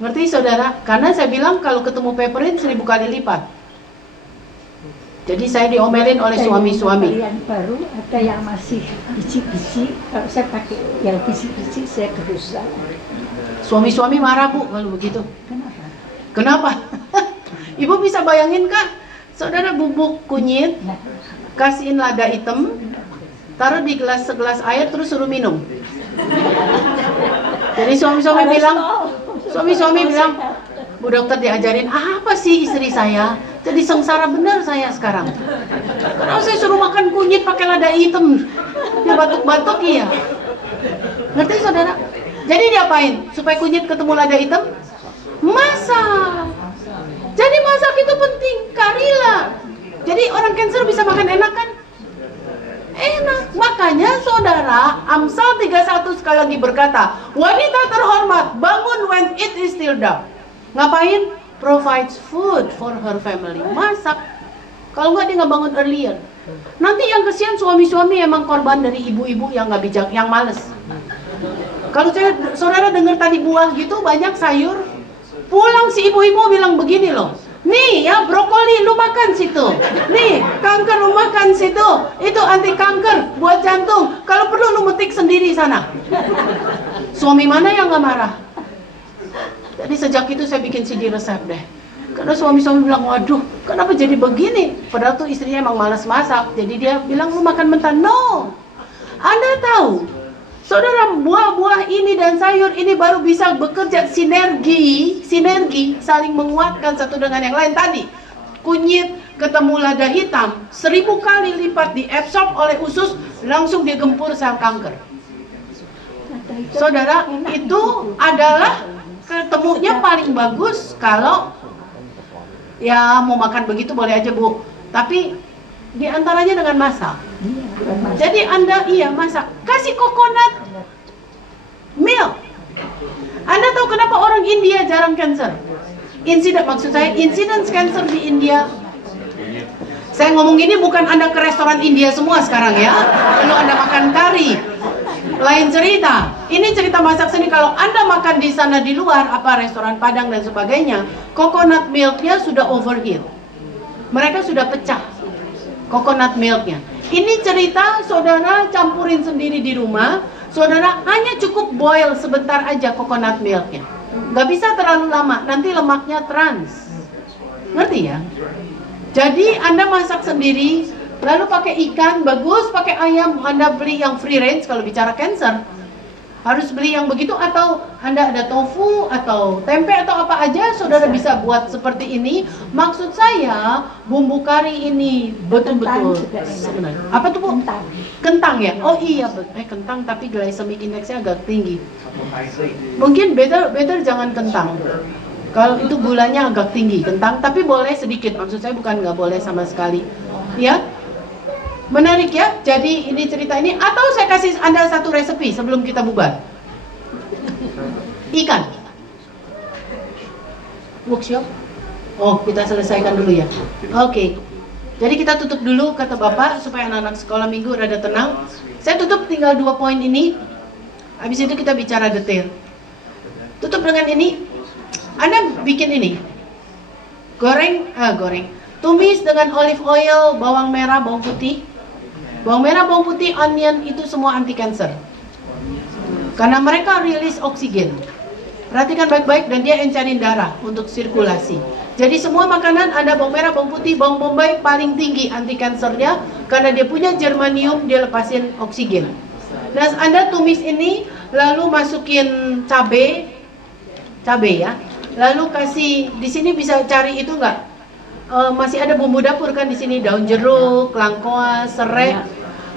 Ngerti saudara? Karena saya bilang kalau ketemu pepperin 1000 kali lipat. Jadi saya diomelin oleh suami-suami. Yang baru ada yang masih biji-biji. Kalau saya pakai yang biji-biji saya gerusak. Suami-suami marah bu kalau begitu. Kenapa? Kenapa? Ibu bisa bayangin kak, saudara bubuk kunyit, kasihin lada hitam, taruh di segelas air terus suruh minum. Jadi suami-suami bilang, Bu dokter diajarin apa sih istri saya? Jadi sengsara benar saya sekarang. Karena saya suruh makan kunyit pakai lada hitam, dia batuk-batuk iya. Ngerti saudara? Jadi diapain? Supaya kunyit ketemu lada hitam? Masak. Jadi masak itu penting, karilah. Jadi orang cancer bisa makan enak kan? enak. Makanya saudara, Amsal 31 sekali lagi berkata, wanita terhormat, bangun when it is still dark. Ngapain? Provides food for her family. Masak. Kalau nggak dia nggak bangun earlier. Nanti yang kesian suami-suami emang korban dari ibu-ibu yang nggak bijak, yang males. Kalau saudara dengar tadi buah gitu banyak sayur, pulang si ibu-ibu bilang begini loh, nih ya brokoli lu makan situ, nih kanker lu makan situ, itu anti kanker buat jantung, kalau perlu lu metik sendiri sana. Suami mana yang nggak marah? Jadi sejak itu saya bikin CD resep deh. Karena suami-suami bilang, waduh, kenapa jadi begini? Padahal tuh istrinya emang malas masak. Jadi dia bilang, lu makan mentah. No, Anda tahu, saudara, buah-buah ini dan sayur ini baru bisa bekerja sinergi, saling menguatkan satu dengan yang lain. Tadi, kunyit ketemu lada hitam, 1000 kali lipat diabsorb oleh usus, langsung dia gempur sel kanker. Saudara, itu adalah ketemunya paling bagus kalau ya mau makan begitu boleh aja Bu, tapi diantaranya dengan masak. Jadi Anda masak, kasih coconut milk. Anda tahu kenapa orang India jarang cancer? Incidence cancer di India. Saya ngomong ini bukan Anda ke restoran India semua sekarang ya. Lalu Anda makan kari. Lain cerita. Ini cerita masak seni. Kalau Anda makan di sana di luar, apa restoran Padang dan sebagainya, coconut milknya sudah overheat. Mereka sudah pecah coconut milknya. Ini cerita saudara campurin sendiri di rumah. Saudara hanya cukup boil sebentar aja coconut milknya. Gak bisa terlalu lama, nanti lemaknya trans. Ngerti ya? Jadi Anda masak sendiri. Lalu pakai ikan, bagus, pakai ayam, Anda beli yang free range kalau bicara cancer. Harus beli yang begitu, atau Anda ada tofu, atau tempe, atau apa aja, saudara bisa buat seperti ini. Maksud saya, bumbu kari ini betul-betul sebenarnya. Apa tuh Bu? Kentang. Kentang ya? Oh iya, kentang tapi glycemic indexnya agak tinggi. Mungkin better jangan kentang. Kalau itu gulanya agak tinggi, kentang, tapi boleh sedikit. Maksud saya bukan nggak boleh sama sekali. Ya, menarik ya. Jadi ini cerita ini, atau saya kasih Anda satu resepi sebelum kita bubar. Ikan. Workshop. Oh, kita selesaikan dulu ya. Oke. Jadi kita tutup dulu kata Bapak supaya anak-anak sekolah minggu rada tenang. Saya tutup tinggal 2 poin ini. Habis itu kita bicara detail. Tutup dengan ini. Anda bikin ini. Goreng. Tumis dengan olive oil, bawang merah, bawang putih. Bawang merah, bawang putih, onion itu semua anti cancer. Karena mereka rilis oksigen. Perhatikan baik-baik dan dia encarin darah untuk sirkulasi. Jadi semua makanan ada bawang merah, bawang putih, bawang bombay paling tinggi anti cancernya karena dia punya germanium, dia lepasin oksigen. Nah, Anda tumis ini lalu masukin cabai ya. Lalu kasih di sini bisa cari itu enggak? Masih ada bumbu dapur kan di sini, daun jeruk, lengkoas, serai,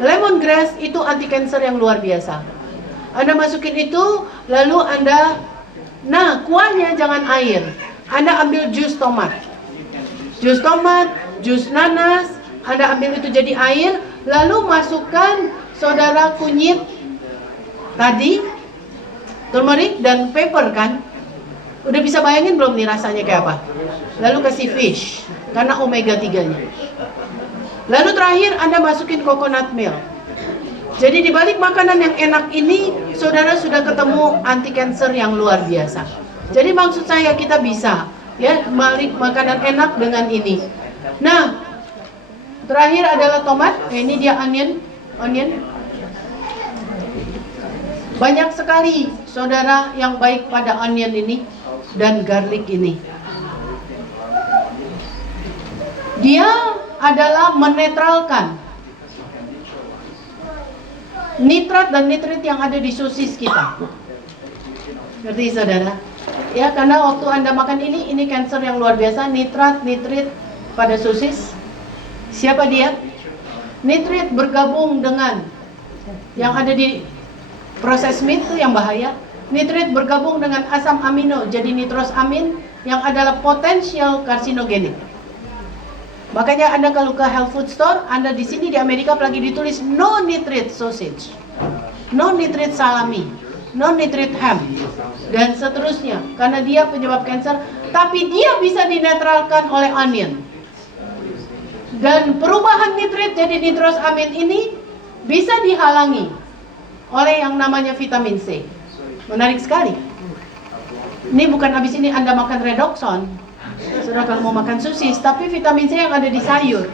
lemongrass itu anti cancer yang luar biasa. Anda masukin itu, lalu Anda, kuahnya jangan air. Anda ambil jus tomat, jus nanas, Anda ambil itu jadi air, lalu masukkan saudara kunyit tadi, turmeric dan pepper kan. Udah bisa bayangin belum nih rasanya kayak apa? Lalu kasih fish karena omega 3-nya. Lalu terakhir Anda masukin coconut milk. Jadi di balik makanan yang enak ini, saudara sudah ketemu anti cancer yang luar biasa. Jadi maksud saya kita bisa ya balik makanan enak dengan ini. Nah, terakhir adalah tomat. Ini dia onion. Banyak sekali saudara yang baik pada onion ini dan garlic ini. Dia adalah menetralkan nitrat dan nitrit yang ada di sosis kita. Ngerti saudara? Ya, karena waktu Anda makan ini cancer yang luar biasa. Nitrat, nitrit pada sosis. Siapa dia? Nitrit bergabung dengan yang ada di proses meat itu yang bahaya. Nitrit bergabung dengan asam amino jadi nitrosamin yang adalah potensial karsinogenik. Makanya Anda kalau ke health food store, Anda di sini di Amerika lagi ditulis no nitrate sausage, no nitrate salami, no nitrate ham, dan seterusnya. Karena dia penyebab kanker, tapi dia bisa dinetralkan oleh onion. Dan perubahan nitrit jadi nitrosamin ini bisa dihalangi oleh yang namanya vitamin C. Menarik sekali. Ini bukan habis ini Anda makan redoxon, saudara kalau mau makan sosis, tapi vitamin C yang ada di sayur,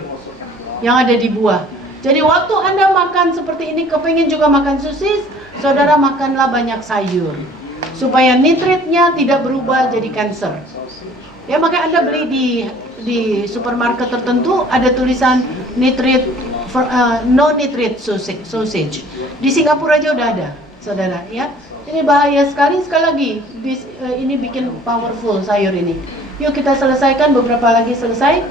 yang ada di buah. Jadi waktu Anda makan seperti ini, kepingin juga makan sosis, saudara makanlah banyak sayur, supaya nitritnya tidak berubah jadi kanker. Ya, makanya Anda beli di supermarket tertentu ada tulisan nitrit no nitrate sausage. Di Singapura aja udah ada, saudara. Ya, ini bahaya sekali. Sekali lagi, ini bikin powerful sayur ini. Yuk kita selesaikan, beberapa lagi selesai.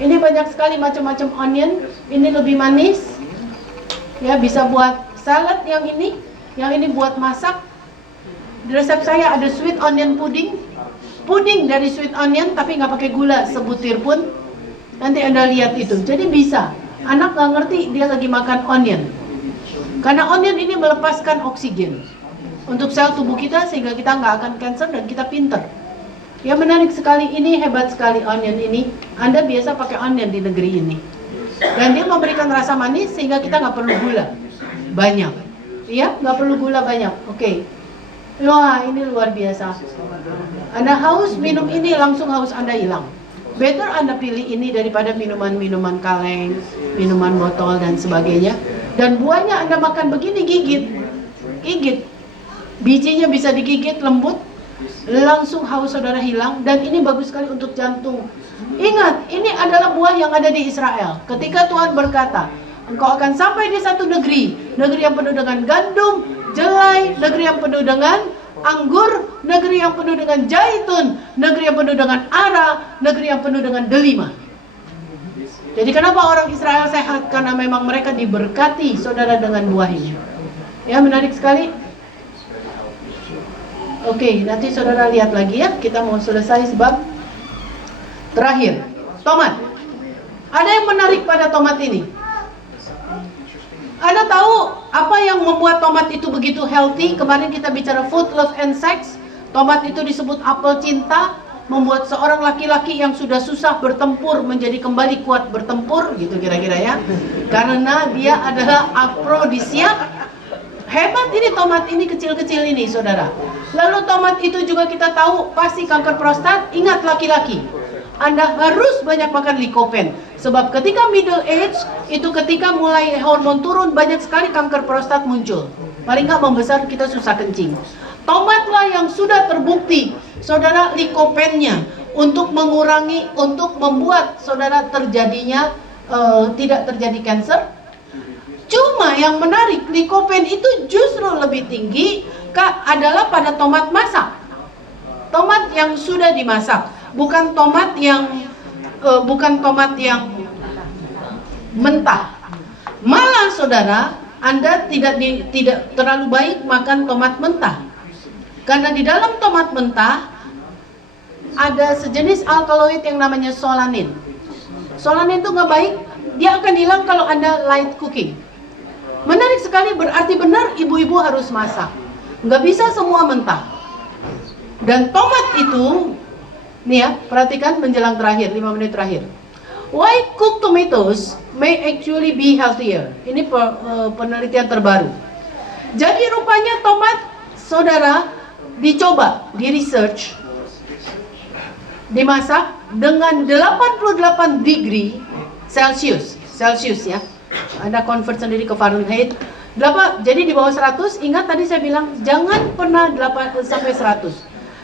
Ini banyak sekali macam-macam onion. Ini lebih manis. Ya, bisa buat salad yang ini buat masak. Di resep saya ada sweet onion pudding. Puding dari sweet onion tapi nggak pakai gula sebutir pun. Nanti Anda lihat itu. Jadi bisa. Anak nggak ngerti dia lagi makan onion. Karena onion ini melepaskan oksigen untuk sel tubuh kita sehingga kita nggak akan kanker dan kita pinter. Ya, menarik sekali, ini hebat sekali onion ini. Anda biasa pakai onion di negeri ini. Dan dia memberikan rasa manis sehingga kita nggak perlu gula banyak. Iya, nggak perlu gula banyak. Oke. Wah, ini luar biasa. Anda haus, minum ini langsung haus Anda hilang. Better Anda pilih ini daripada minuman-minuman kaleng, minuman botol dan sebagainya. Dan buahnya Anda makan begini, gigit. Bijinya bisa digigit, lembut, langsung haus saudara hilang. Dan ini bagus sekali untuk jantung. Ingat, ini adalah buah yang ada di Israel. Ketika Tuhan berkata, engkau akan sampai di satu negeri yang penuh dengan gandum, jelai, negeri yang penuh dengan anggur, negeri yang penuh dengan zaitun, negeri yang penuh dengan ara, negeri yang penuh dengan delima. Jadi kenapa orang Israel sehat? Karena memang mereka diberkati saudara dengan buah ini. Ya, menarik sekali. Oke, nanti saudara lihat lagi ya. Kita mau selesai sebab terakhir, tomat. Ada yang menarik pada tomat ini? Anda tahu apa yang membuat tomat itu begitu healthy? Kemarin kita bicara food, love, and sex. Tomat itu disebut apel cinta, membuat seorang laki-laki yang sudah susah bertempur menjadi kembali kuat bertempur, gitu kira-kira ya. Karena dia adalah aphrodisiak. Hebat ini tomat ini, kecil-kecil ini, saudara. Lalu tomat itu juga kita tahu pasti kanker prostat. Ingat laki-laki, Anda harus banyak makan lycopene. Sebab ketika middle age, itu ketika mulai hormon turun, banyak sekali kanker prostat muncul. Paling nggak membesar, kita susah kencing. Tomatlah yang sudah terbukti, saudara, lycopene-nya untuk mengurangi, untuk membuat saudara terjadinya tidak terjadi kanker. Cuma yang menarik, lycopene itu justru lebih tinggi adalah pada tomat masak. Tomat yang sudah dimasak, bukan tomat yang mentah. Malah saudara, Anda tidak terlalu baik makan tomat mentah. Karena di dalam tomat mentah ada sejenis alkaloid yang namanya solanin. Solanin itu nggak baik, dia akan hilang kalau Anda light cooking. Menarik sekali, berarti benar ibu-ibu harus masak. Nggak bisa semua mentah. Dan tomat itu, nih ya, perhatikan menjelang terakhir, 5 menit terakhir. Why cooked tomatoes may actually be healthier? Ini penelitian terbaru. Jadi rupanya tomat, saudara, dicoba, di research, dimasak dengan 88 degree Celsius ya. Anda convert sendiri ke Fahrenheit. Jadi di bawah 100, ingat tadi saya bilang jangan pernah 8 sampai 100.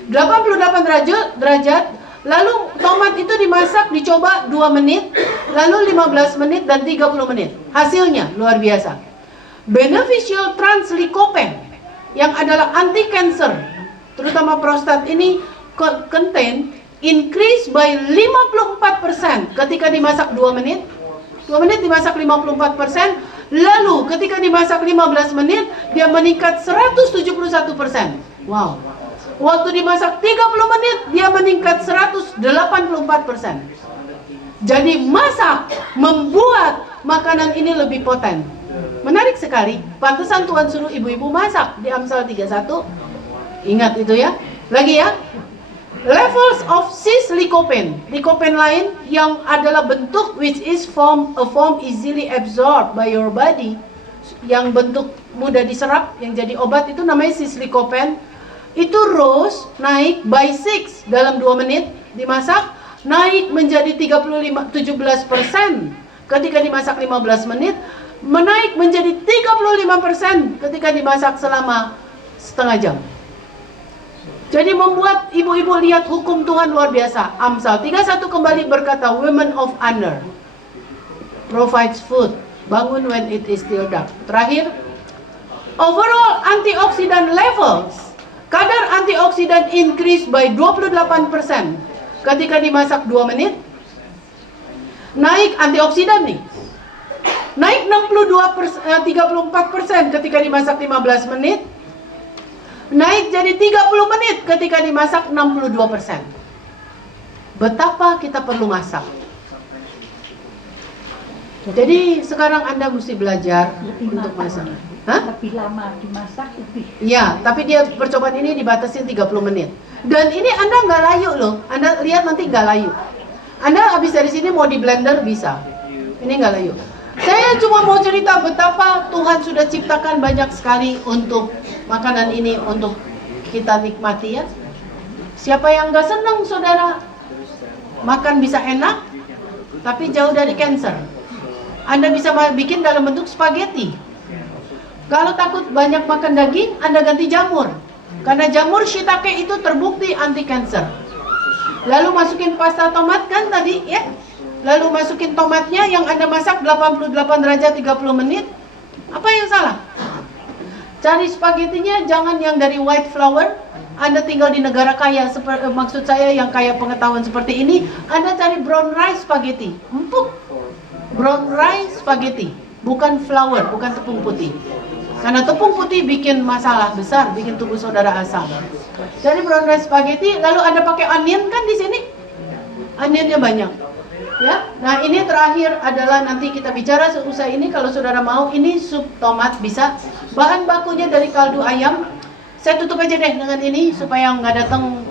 88 derajat, lalu tomat itu dimasak, dicoba 2 menit, lalu 15 menit dan 30 menit. Hasilnya luar biasa. Beneficial trans lycopene yang adalah anti cancer, terutama prostat ini contain increase by 54% ketika dimasak 2 menit. 2 menit dimasak 54%, lalu ketika dimasak 15 menit dia meningkat 171%. Wow. Waktu dimasak 30 menit dia meningkat 184%. Jadi masak membuat makanan ini lebih poten. Menarik sekali. Pantesan Tuhan suruh ibu-ibu masak di Amsal 31. Ingat itu ya. Lagi ya. Levels of cis lycopene. Lycopene lain yang adalah bentuk which is a form easily absorbed by your body, yang bentuk mudah diserap, yang jadi obat, itu namanya cis lycopene. Itu rose naik by 6 dalam 2 menit dimasak, naik menjadi 17% ketika dimasak 15 menit, menaik menjadi 35% ketika dimasak selama setengah jam. Jadi membuat ibu-ibu lihat hukum Tuhan luar biasa. Amsal 31 kembali berkata, women of honor provides food, bangun when it is still dark. Terakhir, overall antioxidant levels, kadar antioksidan increase by 28% ketika dimasak 2 menit. Naik antioksidan nih, naik 34% ketika dimasak 15 menit. Naik jadi 30 menit ketika dimasak 62%. Betapa kita perlu masak. Jadi sekarang Anda mesti belajar untuk masak. Hah? Lebih lama dimasak lebih. Ya, tapi dia percobaan ini dibatasin 30 menit. Dan ini Anda nggak layu loh. Anda lihat nanti nggak layu. Anda habis dari sini mau di blender bisa. Ini nggak layu. Saya cuma mau cerita betapa Tuhan sudah ciptakan banyak sekali untuk makanan ini untuk kita nikmati ya. Siapa yang nggak senang saudara makan bisa enak tapi jauh dari cancer? Anda bisa bikin dalam bentuk spaghetti. Kalau takut banyak makan daging, Anda ganti jamur. Karena jamur shiitake itu terbukti anti cancer. Lalu masukin pasta tomat kan tadi ya. Lalu masukin tomatnya yang Anda masak 88 derajat 30 menit. Apa yang salah? Cari spagettinya jangan yang dari white flour. Anda tinggal di negara kaya, maksud saya yang kaya pengetahuan seperti ini. Anda cari brown rice spaghetti, empuk. Brown rice spaghetti, bukan flour, bukan tepung putih. Karena tepung putih bikin masalah besar, bikin tubuh saudara asam. Cari brown rice spaghetti, lalu Anda pakai onion kan di sini? Onionnya banyak. Ya, nah ini terakhir adalah nanti kita bicara seusai ini kalau saudara mau, ini sup tomat bisa. Bahan bakunya dari kaldu ayam. Saya tutup aja deh dengan ini supaya nggak datang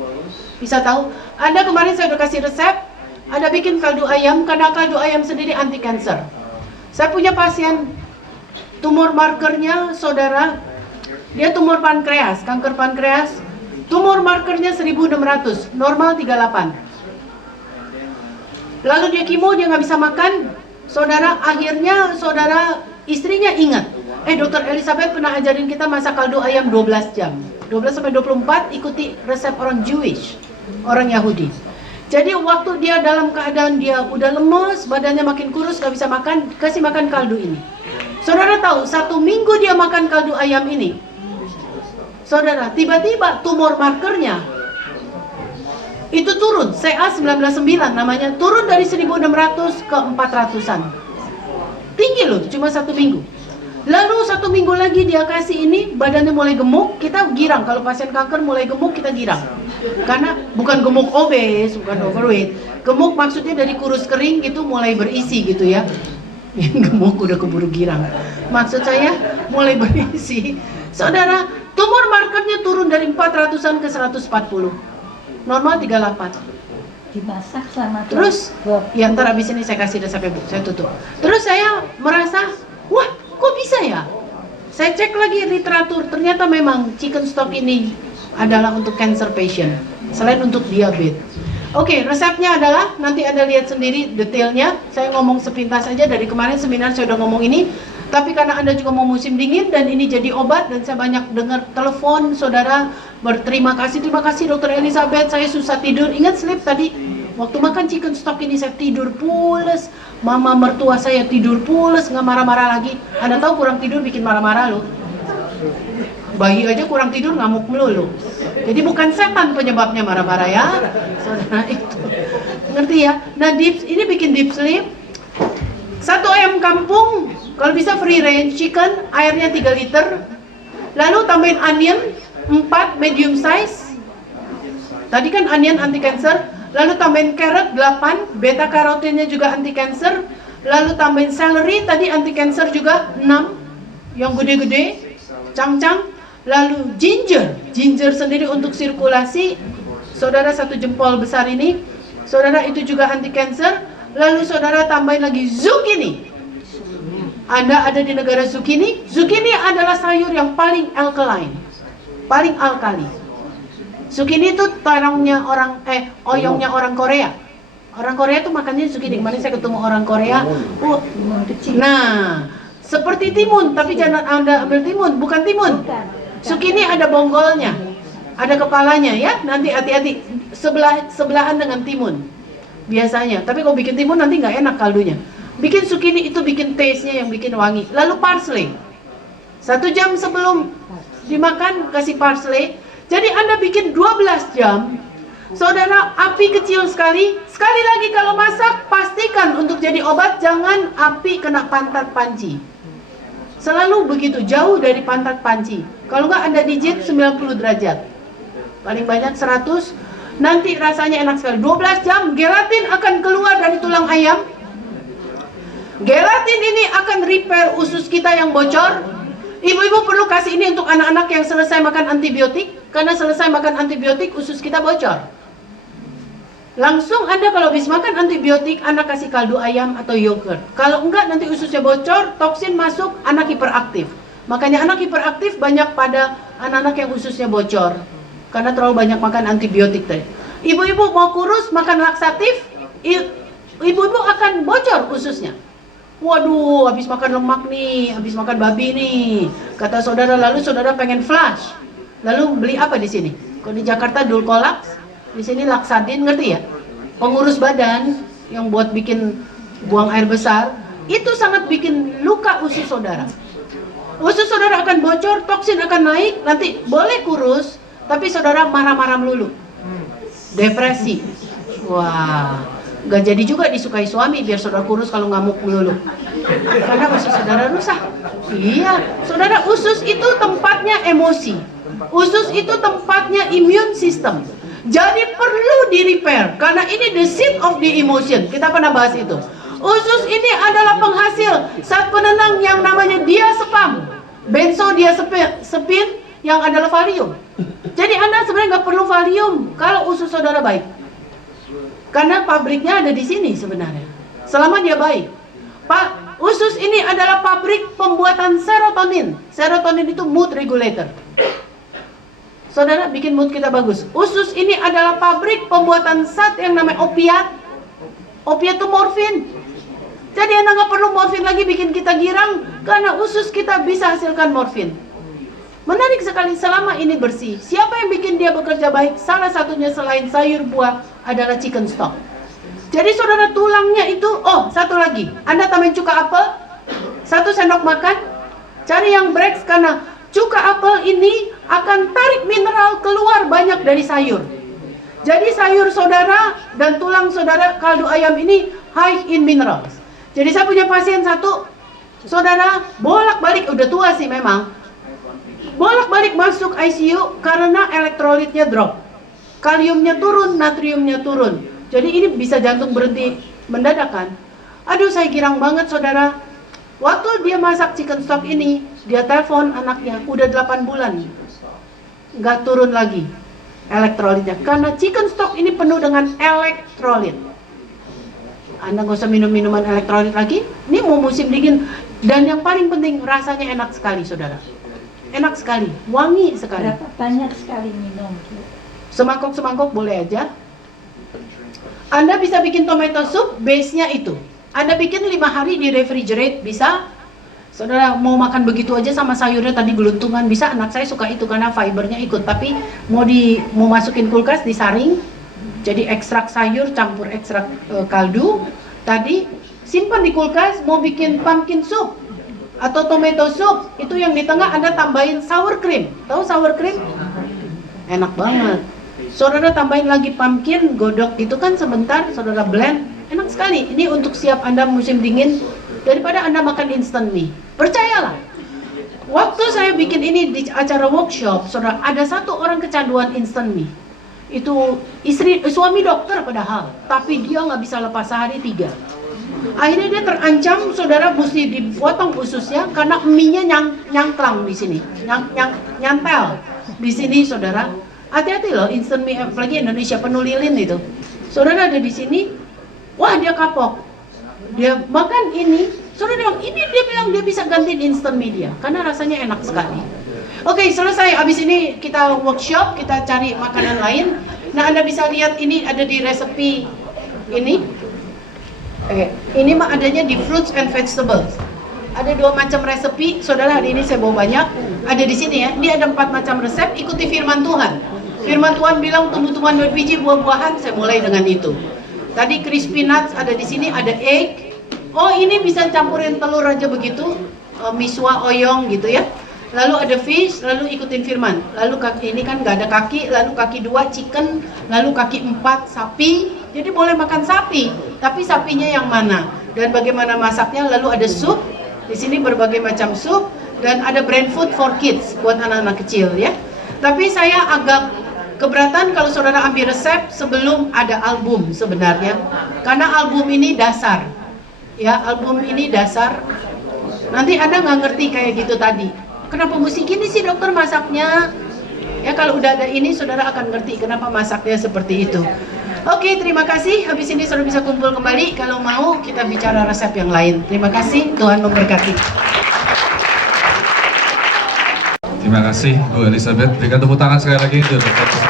bisa tahu. Anda kemarin saya udah kasih resep. Anda bikin kaldu ayam karena kaldu ayam sendiri anti cancer. Saya punya pasien tumor markernya saudara, dia tumor pankreas, kanker pankreas. Tumor markernya 1600, normal 38. Lalu dia kemo, dia nggak bisa makan. Saudara, akhirnya saudara istrinya ingat, Dokter Elizabeth pernah ajarin kita masak kaldu ayam 12 jam. 12 sampai 24 ikuti resep orang Jewish, orang Yahudi. Jadi waktu dia dalam keadaan dia udah lemes, badannya makin kurus, nggak bisa makan, kasih makan kaldu ini. Saudara tahu, 1 minggu dia makan kaldu ayam ini. Saudara, tiba-tiba tumor markernya itu turun, CA199 namanya, turun dari 1600 ke 400-an. Tinggi loh, cuma 1 minggu. Lalu 1 minggu lagi dia kasih ini, badannya mulai gemuk, kita girang. Kalau pasien kanker mulai gemuk, kita girang. Karena bukan gemuk obes, bukan overweight. Gemuk maksudnya dari kurus kering gitu mulai berisi gitu ya. Yang gemuk udah keburu girang. Maksud saya mulai berisi. Saudara, tumor markernya turun dari 400-an ke 140. Normal 38. Dimasak selama Terus, ya ntar abis ini saya kasih resepnya Bu, saya tutup. Terus saya merasa, wah kok bisa ya? Saya cek lagi literatur, ternyata memang chicken stock ini adalah untuk cancer patient, selain untuk diabetes. Oke, resepnya adalah, nanti Anda lihat sendiri detailnya. Saya ngomong sepintas saja, dari kemarin seminar saya udah ngomong ini. Tapi karena Anda juga mau musim dingin dan ini jadi obat, dan saya banyak dengar telepon saudara berterima kasih, terima kasih Dokter Elizabeth, saya susah tidur. Ingat sleep tadi, waktu makan chicken stock ini saya tidur pules, mama mertua saya tidur pules, nggak marah-marah lagi. Anda tahu kurang tidur bikin marah-marah loh. Bayi aja kurang tidur ngamuk melulu. Jadi bukan setan penyebabnya marah-marah ya, saudara itu. Ngerti ya? Nah ini bikin deep sleep. 1 ayam kampung, kalau bisa free range chicken, airnya 3 liter. Lalu tambahin onion 4 medium size. Tadi kan onion anti cancer. lalu tambahin carrot 8, beta karotinnya juga anti cancer, lalu tambahin celery tadi anti cancer juga 6, yang gede-gede, cang-cang, lalu ginger sendiri untuk sirkulasi, saudara 1 jempol besar ini, saudara itu juga anti cancer, lalu saudara tambahin lagi zucchini. Anda ada di negara zucchini adalah sayur yang paling alkaline, paling alkali. Zucchini itu oyongnya orang Korea. Orang Korea tuh makannya zucchini. Kemarin saya ketemu orang Korea. Nah, seperti timun, tapi jangan Anda ambil timun, bukan timun. Zucchini ada bonggolnya, ada kepalanya ya. Nanti hati-hati sebelahan dengan timun biasanya. Tapi kalau bikin timun nanti nggak enak kaldunya. Bikin zucchini itu bikin taste-nya yang bikin wangi. Lalu parsley. 1 jam sebelum dimakan kasih parsley. Jadi Anda bikin 12 jam. Saudara, api kecil sekali. Sekali lagi kalau masak, pastikan untuk jadi obat jangan api kena pantat panci. Selalu begitu, jauh dari pantat panci. Kalau nggak Anda digit 90 derajat. Paling banyak 100. Nanti rasanya enak sekali. 12 jam, gelatin akan keluar dari tulang ayam. Gelatin ini akan repair usus kita yang bocor. Ibu-ibu perlu kasih ini untuk anak-anak yang selesai makan antibiotik. Karena selesai makan antibiotik, usus kita bocor. Langsung Anda kalau habis makan antibiotik, Anda kasih kaldu ayam atau yogurt. Kalau enggak, nanti ususnya bocor, toksin masuk, anak hiperaktif. Makanya anak hiperaktif banyak pada anak-anak yang ususnya bocor. Karena terlalu banyak makan antibiotik tadi. Ibu-ibu mau kurus, makan laksatif, ibu-ibu akan bocor ususnya. Waduh, habis makan lemak nih, habis makan babi nih. Kata saudara, lalu saudara pengen flush. Lalu beli apa di sini? Kalau di Jakarta Dulcolax, di sini Laxadin, ngerti ya? Pengurus badan yang buat bikin buang air besar, itu sangat bikin luka usus saudara. Usus saudara akan bocor, toksin akan naik, nanti boleh kurus, tapi saudara marah-marah melulu. Depresi. Wah. Gak jadi juga disukai suami biar saudara kurus kalau ngamuk melulu. Karena usus saudara rusak. Iya, saudara, usus itu tempatnya emosi. Usus itu tempatnya immune system. Jadi perlu di repair karena ini the seat of the emotion. Kita pernah bahas itu. Usus ini adalah penghasil zat penenang yang namanya diazepam, benzodiazepin yang adalah valium. Jadi Anda sebenarnya nggak perlu valium kalau usus saudara baik. Karena pabriknya ada di sini sebenarnya. Selama dia baik. Pak, usus ini adalah pabrik pembuatan serotonin. Serotonin itu mood regulator. Saudara, bikin mood kita bagus. Usus ini adalah pabrik pembuatan zat yang namanya opiat. Opiat itu morfin. Jadi Anda nggak perlu morfin lagi bikin kita girang. Karena usus kita bisa hasilkan morfin. Menarik sekali, selama ini bersih. Siapa yang bikin dia bekerja baik? Salah satunya selain sayur buah adalah chicken stock. Jadi saudara, tulangnya itu, satu lagi, Anda tambahin cuka apel, 1 sendok makan, cari yang Brex karena cuka apel ini akan tarik mineral keluar banyak dari sayur. Jadi sayur saudara dan tulang saudara, kaldu ayam ini high in minerals. Jadi saya punya pasien satu, saudara, bolak-balik, udah tua sih memang, bolak-balik masuk ICU karena elektrolitnya drop. Kaliumnya turun, natriumnya turun. Jadi ini bisa jantung berhenti mendadak kan. Aduh, saya girang banget saudara. Waktu dia masak chicken stock ini, dia telepon anaknya, udah 8 bulan nggak turun lagi elektrolitnya. Karena chicken stock ini penuh dengan elektrolit. Anda nggak usah minum minuman elektrolit lagi. Ini mau musim dingin. Dan yang paling penting, rasanya enak sekali saudara. Enak sekali, wangi sekali. Berapa banyak sekali minum? Semangkok-semangkok boleh aja. Anda bisa bikin tomato soup, base-nya itu. Anda bikin 5 hari di refrigerate, bisa. Saudara mau makan begitu aja sama sayurnya tadi geluntungan, bisa. Anak saya suka itu karena fibernya ikut. Tapi mau masukin kulkas, disaring. Jadi ekstrak sayur campur ekstrak kaldu. Tadi simpan di kulkas. Mau bikin pumpkin soup atau tomato soup, itu yang di tengah Anda tambahin sour cream. Tahu sour cream? Enak banget. Saudara tambahin lagi pumpkin, godok itu kan sebentar, saudara blend, enak sekali. Ini untuk siap Anda musim dingin daripada Anda makan instant mie. Percayalah. Waktu saya bikin ini di acara workshop, saudara, ada 1 orang kecanduan instant mie. Itu suami dokter padahal, tapi dia nggak bisa lepas sehari 3. Akhirnya dia terancam, saudara, mesti dipotong ususnya karena mie-nya nyangklang di sini, nyantel di sini, saudara. Hati-hati loh, instant mie, apalagi Indonesia penuh lilin itu. Saudara ada di sini, wah dia kapok, dia makan ini. Saudara bilang, ini dia bilang dia bisa gantiin instant mie dia karena rasanya enak sekali. Oke, selesai. Abis ini kita workshop, kita cari makanan lain. Nah, Anda bisa lihat ini ada di resepi ini. Ini mah adanya di fruits and vegetables. Ada 2 macam resepi, saudara. Hari ini saya bawa banyak. Ada di sini ya. Ini ada 4 macam resep. Ikuti firman Tuhan. Firman Tuhan bilang tumbuh-tumbuhan berbiji, buah-buahan. Saya mulai dengan itu. Tadi crispy nuts ada di sini. Ada egg. Oh, ini bisa campurin telur aja begitu. Miswa, oyong gitu ya. Lalu ada fish, lalu ikutin firman. Lalu kaki ini kan nggak ada kaki, lalu kaki 2 chicken, lalu kaki 4 sapi. Jadi boleh makan sapi, tapi sapinya yang mana dan bagaimana masaknya. Lalu ada sup, di sini berbagai macam sup, dan ada brain food for kids buat anak-anak kecil ya. Tapi saya agak keberatan kalau saudara ambil resep sebelum ada album sebenarnya, karena album ini dasar, ya album ini dasar. Nanti Anda nggak ngerti kayak gitu tadi. Kenapa mesti gini sih dokter masaknya? Ya kalau udah ada ini saudara akan ngerti kenapa masaknya seperti itu. Oke, terima kasih. Habis ini saudara bisa kumpul kembali. Kalau mau kita bicara resep yang lain. Terima kasih, Tuhan memberkati. Terima kasih Bu Elizabeth. Berikan tepuk tangan sekali lagi untuk Dr.